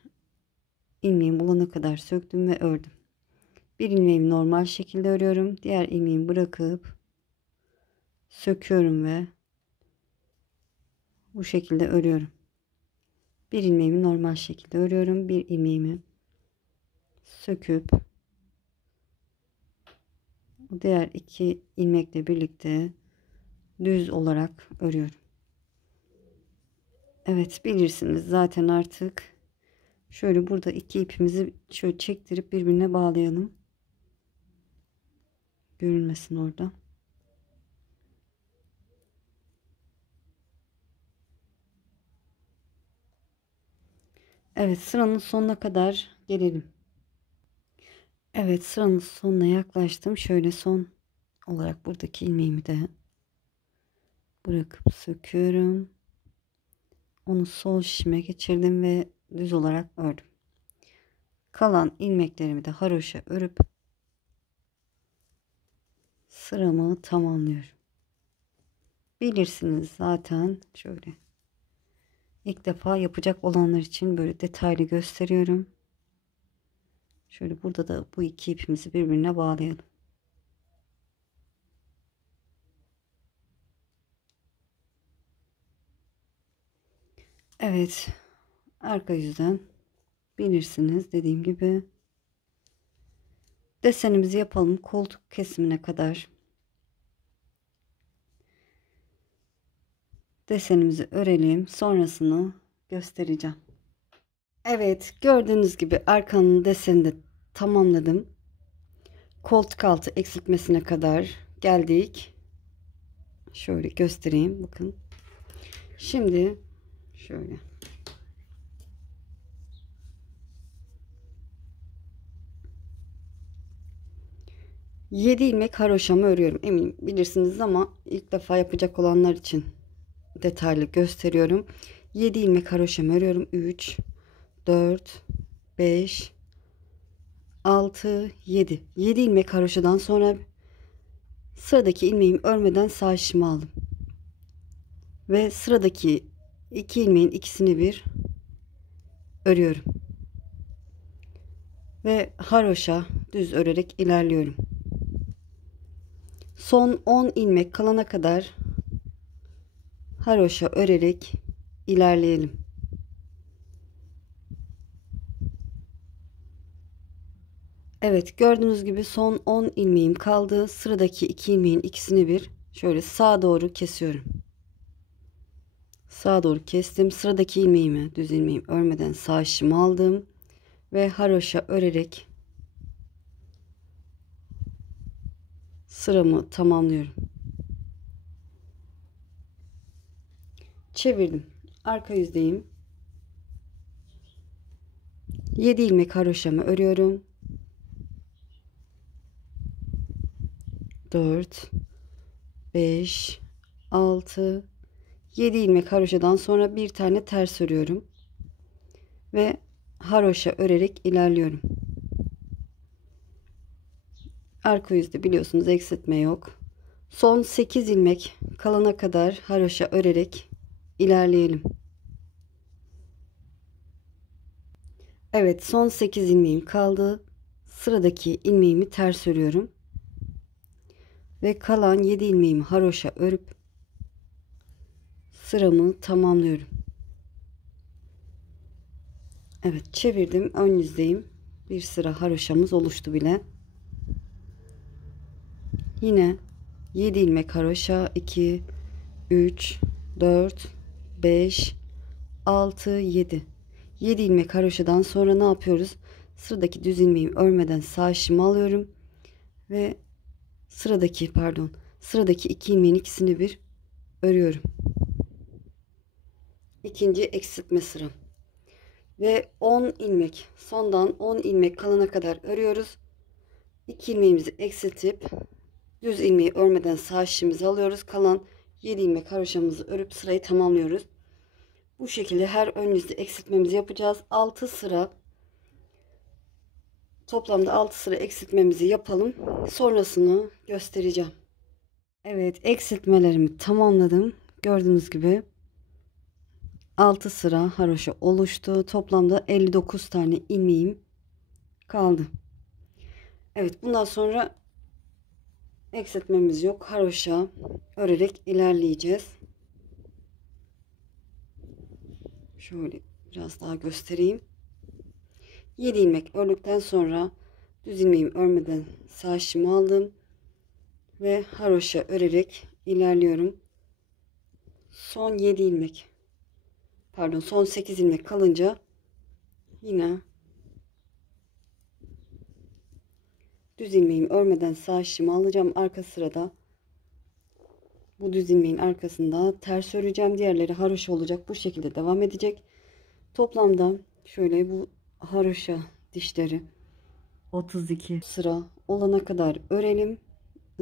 ilmeğimi bulana kadar söktüm ve ördüm. Bir ilmeğimi normal şekilde örüyorum. Diğer ilmeğimi bırakıp söküyorum ve bu şekilde örüyorum. Bir ilmeğimi normal şekilde örüyorum. Bir ilmeğimi söküp diğer 2 ilmekle birlikte düz olarak örüyorum. Evet, bilirsiniz zaten artık. Şöyle burada 2 ipimizi şöyle çektirip birbirine bağlayalım. Görünmesin orada. Evet, sıranın sonuna kadar gelelim. Evet, sıranın sonuna yaklaştım. Şöyle son olarak buradaki ilmeğimi de bırakıp söküyorum. Onu sol şişime geçirdim ve düz olarak ördüm. Kalan ilmeklerimi de haroşa örüp sıramı tamamlıyorum. Bilirsiniz zaten, şöyle ilk defa yapacak olanlar için böyle detaylı gösteriyorum. Şöyle burada da bu 2 ipimizi birbirine bağlayalım. Evet, arka yüzden bilirsiniz dediğim gibi desenimizi yapalım koltuk kesimine kadar. Desenimizi örelim, sonrasını göstereceğim. Evet, gördüğünüz gibi arkanın desenini de tamamladım. Koltuk altı eksiltmesine kadar geldik. Şöyle göstereyim, bakın. Şimdi şöyle. Yedi ilmek haroşamı örüyorum. Eminim bilirsiniz ama ilk defa yapacak olanlar için detaylı gösteriyorum. 7 ilmek haroşamı örüyorum. 3, 4, 5, 6, 7. 7 ilmek haroşadan sonra sıradaki ilmeğimi örmeden sağ şişime aldım. Ve sıradaki 2 ilmeğin ikisini bir örüyorum. Ve haroşa düz örerek ilerliyorum. Son 10 ilmek kalana kadar haroşa örerek ilerleyelim. Evet, gördüğünüz gibi son 10 ilmeğim kaldı. Sıradaki 2 ilmeğin ikisini bir şöyle sağa doğru kesiyorum. Sağa doğru kestim. Sıradaki ilmeğimi, düz ilmeğimi örmeden sağ şişimi aldım ve haroşa örerek sıramı tamamlıyorum. Çevirdim. Arka yüzdeyim. 7 ilmek haroşamı örüyorum. 4 5 6 7 ilmek haroşadan sonra bir tane ters örüyorum ve haroşa örerek ilerliyorum. Arka yüzde biliyorsunuz eksiltme yok. Son 8 ilmek kalana kadar haroşa örerek ilerleyelim. Evet, son 8 ilmeğim kaldı. Sıradaki ilmeğimi ters örüyorum ve kalan 7 ilmeğimi haroşa örüp sıramı tamamlıyorum. Evet, çevirdim, ön yüzdeyim. Bir sıra haroşamız oluştu bile. Yine 7 ilmek haroşa, 2 3 4 5 6 7 7 ilmek haroşadan sonra ne yapıyoruz? Sıradaki düz ilmeğimi örmeden sağ şişimi alıyorum ve sıradaki 2 ilmeğin ikisini bir örüyorum. İkinci eksiltme sıram ve 10 ilmek, sondan 10 ilmek kalana kadar örüyoruz. 2 ilmeğimizi eksiltip düz ilmeği örmeden sağ şişimizi alıyoruz. Kalan 7 ilmek haroşamızı örüp sırayı tamamlıyoruz. Bu şekilde her ön yüzde eksiltmemizi yapacağız. 6 sıra, toplamda 6 sıra eksiltmemizi yapalım. Sonrasını göstereceğim. Evet, eksiltmelerimi tamamladım. Gördüğünüz gibi 6 sıra haroşa oluştu. Toplamda 59 tane ilmeğim kaldı. Evet, bundan sonra eksiltmemiz yok. Haroşa örerek ilerleyeceğiz. Şöyle biraz daha göstereyim. 7 ilmek ördükten sonra düz ilmeğimi örmeden sağ şişimi aldım ve haroşa örerek ilerliyorum. Son 7 ilmek, son 8 ilmek kalınca yine düz ilmeğimi örmeden sağ şişimi alacağım. Arka sırada bu düz ilmeğin arkasında ters öreceğim. Diğerleri haroşa olacak. Bu şekilde devam edecek. Toplamda şöyle bu haroşa dişleri 32 sıra olana kadar örelim.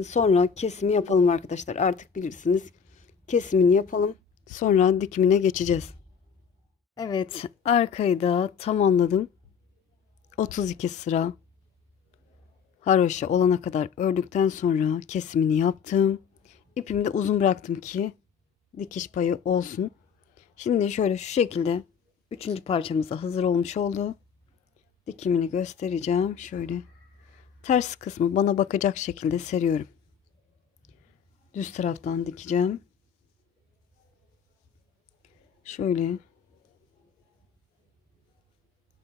Sonra kesimi yapalım arkadaşlar. Artık bilirsiniz. Kesimini yapalım. Sonra dikimine geçeceğiz. Evet, arkayı da tamamladım. 32 sıra haroşa olana kadar ördükten sonra kesimini yaptım. İpimi de uzun bıraktım ki dikiş payı olsun. Şimdi şöyle şu şekilde 3. parçamız da hazır olmuş oldu. Dikimini göstereceğim. Şöyle ters kısmı bana bakacak şekilde seriyorum. Düz taraftan dikeceğim. Şöyle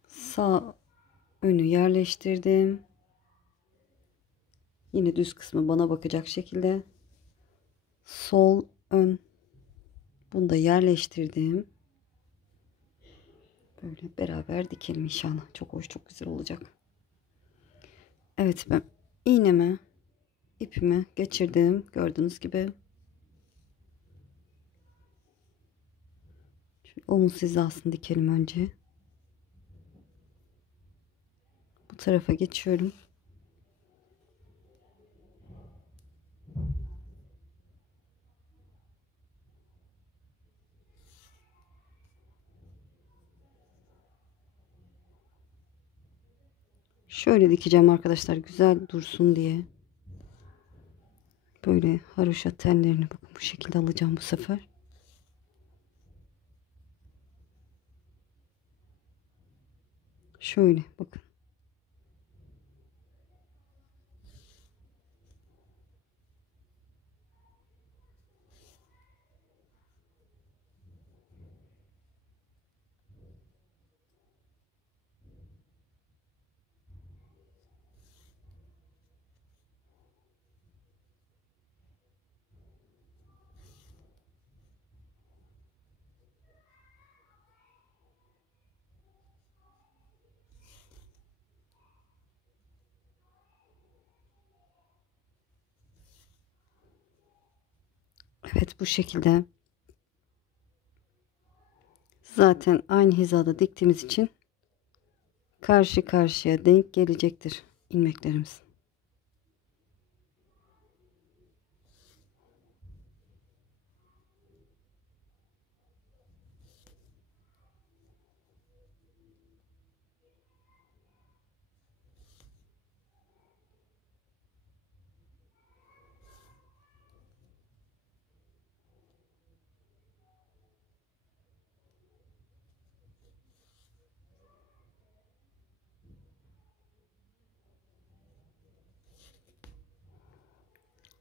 sağ önü yerleştirdim. Yine düz kısmı bana bakacak şekilde sol ön, bunu da yerleştirdim. Böyle beraber dikelim inşallah. Çok hoş, çok güzel olacak. Evet, ben iğnemi, ipimi geçirdim. Gördüğünüz gibi. Şöyle omuz hizasını dikelim önce. Bu tarafa geçiyorum. Şöyle dikeceğim arkadaşlar, güzel dursun diye. Böyle haroşa tellerini bakın bu şekilde alacağım bu sefer. Şöyle bakın. Evet, bu şekilde. Zaten aynı hizada diktiğimiz için karşı karşıya denk gelecektir ilmeklerimiz.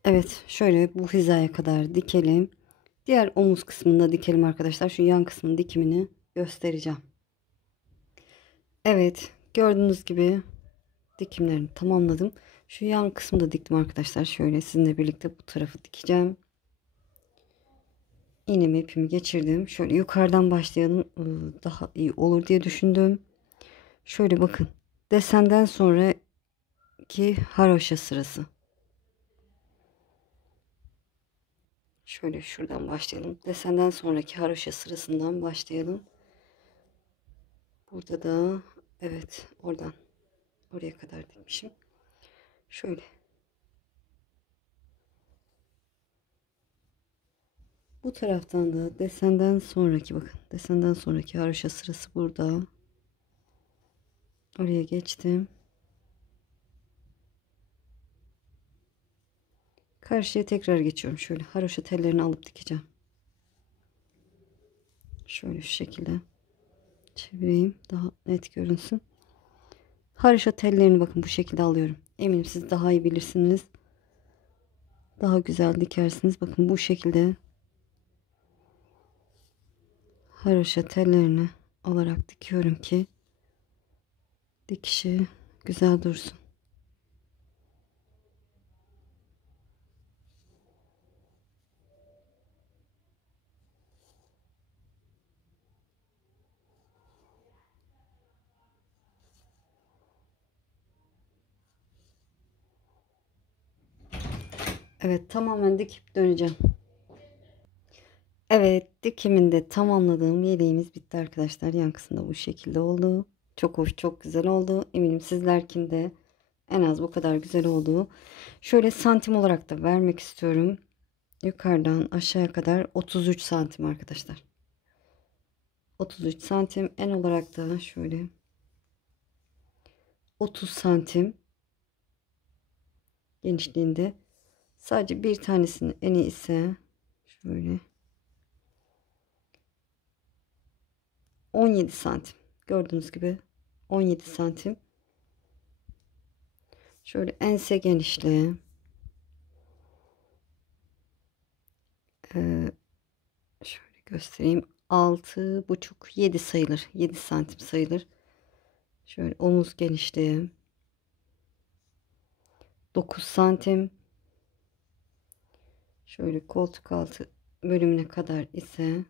Evet, şöyle bu hizaya kadar dikelim. Diğer omuz kısmını da dikelim arkadaşlar. Şu yan kısmın dikimini göstereceğim. Evet, gördüğünüz gibi dikimlerini tamamladım. Şu yan kısmı da diktim arkadaşlar. Şöyle sizinle birlikte bu tarafı dikeceğim. İğnemi ipimi geçirdim. Şöyle yukarıdan başlayalım. Daha iyi olur diye düşündüm. Şöyle bakın. Desenden sonraki haroşa sırası. Şöyle şuradan başlayalım. Desenden sonraki haroşa sırasından başlayalım. Burada da evet oradan oraya kadar dikmişim. Şöyle. Bu taraftan da desenden sonraki bakın. Desenden sonraki haroşa sırası burada. Oraya geçtim. Karşıya tekrar geçiyorum. Şöyle haroşa tellerini alıp dikeceğim. Şöyle şu şekilde çevireyim. Daha net görünsün. Haroşa tellerini bakın bu şekilde alıyorum. Eminim siz daha iyi bilirsiniz. Daha güzel dikersiniz. Bakın bu şekilde haroşa tellerini alarak dikiyorum ki dikişi güzel dursun. Evet, tamamen dikip döneceğim. Evet, dikiminde tamamladığım yeleğimiz bitti arkadaşlar. Yan kısımda bu şekilde oldu. Çok hoş, çok güzel oldu. Eminim sizlerkinde en az bu kadar güzel oldu. Şöyle santim olarak da vermek istiyorum. Yukarıdan aşağıya kadar 33 santim arkadaşlar. 33 santim, en olarak da şöyle 30 santim genişliğinde. Sadece bir tanesinin eni ise şöyle 17 santim. Gördüğünüz gibi 17 santim. Şöyle ense genişliği. Şöyle göstereyim. 6,5-7 sayılır. 7 santim sayılır. Şöyle omuz genişliği 9 santim. Şöyle koltuk altı bölümüne kadar ise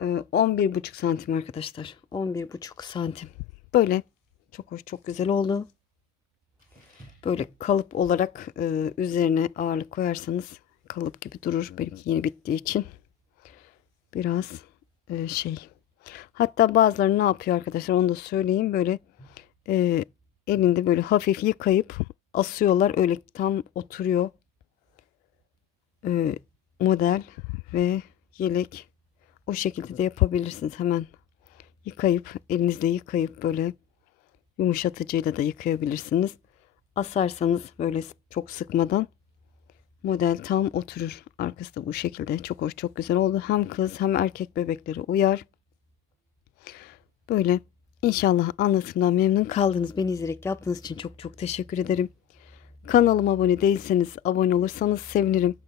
11,5 santim arkadaşlar. 11,5 santim. Böyle çok hoş, çok güzel oldu. Böyle kalıp olarak üzerine ağırlık koyarsanız kalıp gibi durur. Benimki yeni bittiği için biraz şey. Hatta bazıları ne yapıyor arkadaşlar, onu da söyleyeyim. Böyle elinde böyle hafif yıkayıp asıyorlar. Öyle tam oturuyor model ve yelek. O şekilde de yapabilirsiniz. Hemen yıkayıp elinizle yıkayıp böyle yumuşatıcıyla da yıkayabilirsiniz. Asarsanız böyle çok sıkmadan model tam oturur. Arkası da bu şekilde. Çok hoş, çok güzel oldu. Hem kız hem erkek bebeklere uyar. Böyle inşallah anlatımdan memnun kaldınız. Beni izleyerek yaptığınız için çok çok teşekkür ederim. Kanalıma abone değilseniz abone olursanız sevinirim.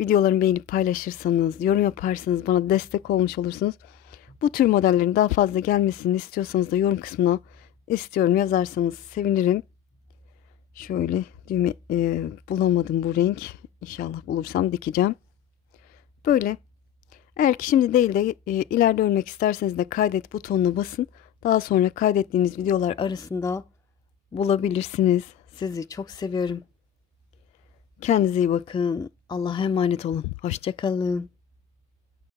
Videolarımı beğenip paylaşırsanız, yorum yaparsanız bana destek olmuş olursunuz. Bu tür modellerin daha fazla gelmesini istiyorsanız da yorum kısmına istiyorum yazarsanız sevinirim. Şöyle düğme bulamadım bu renk. İnşallah bulursam dikeceğim. Böyle. Eğer ki şimdi değil de ileride örmek isterseniz de kaydet butonuna basın. Daha sonra kaydettiğiniz videolar arasında bulabilirsiniz. Sizi çok seviyorum. Kendinize iyi bakın. Allah'a emanet olun. Hoşça kalın.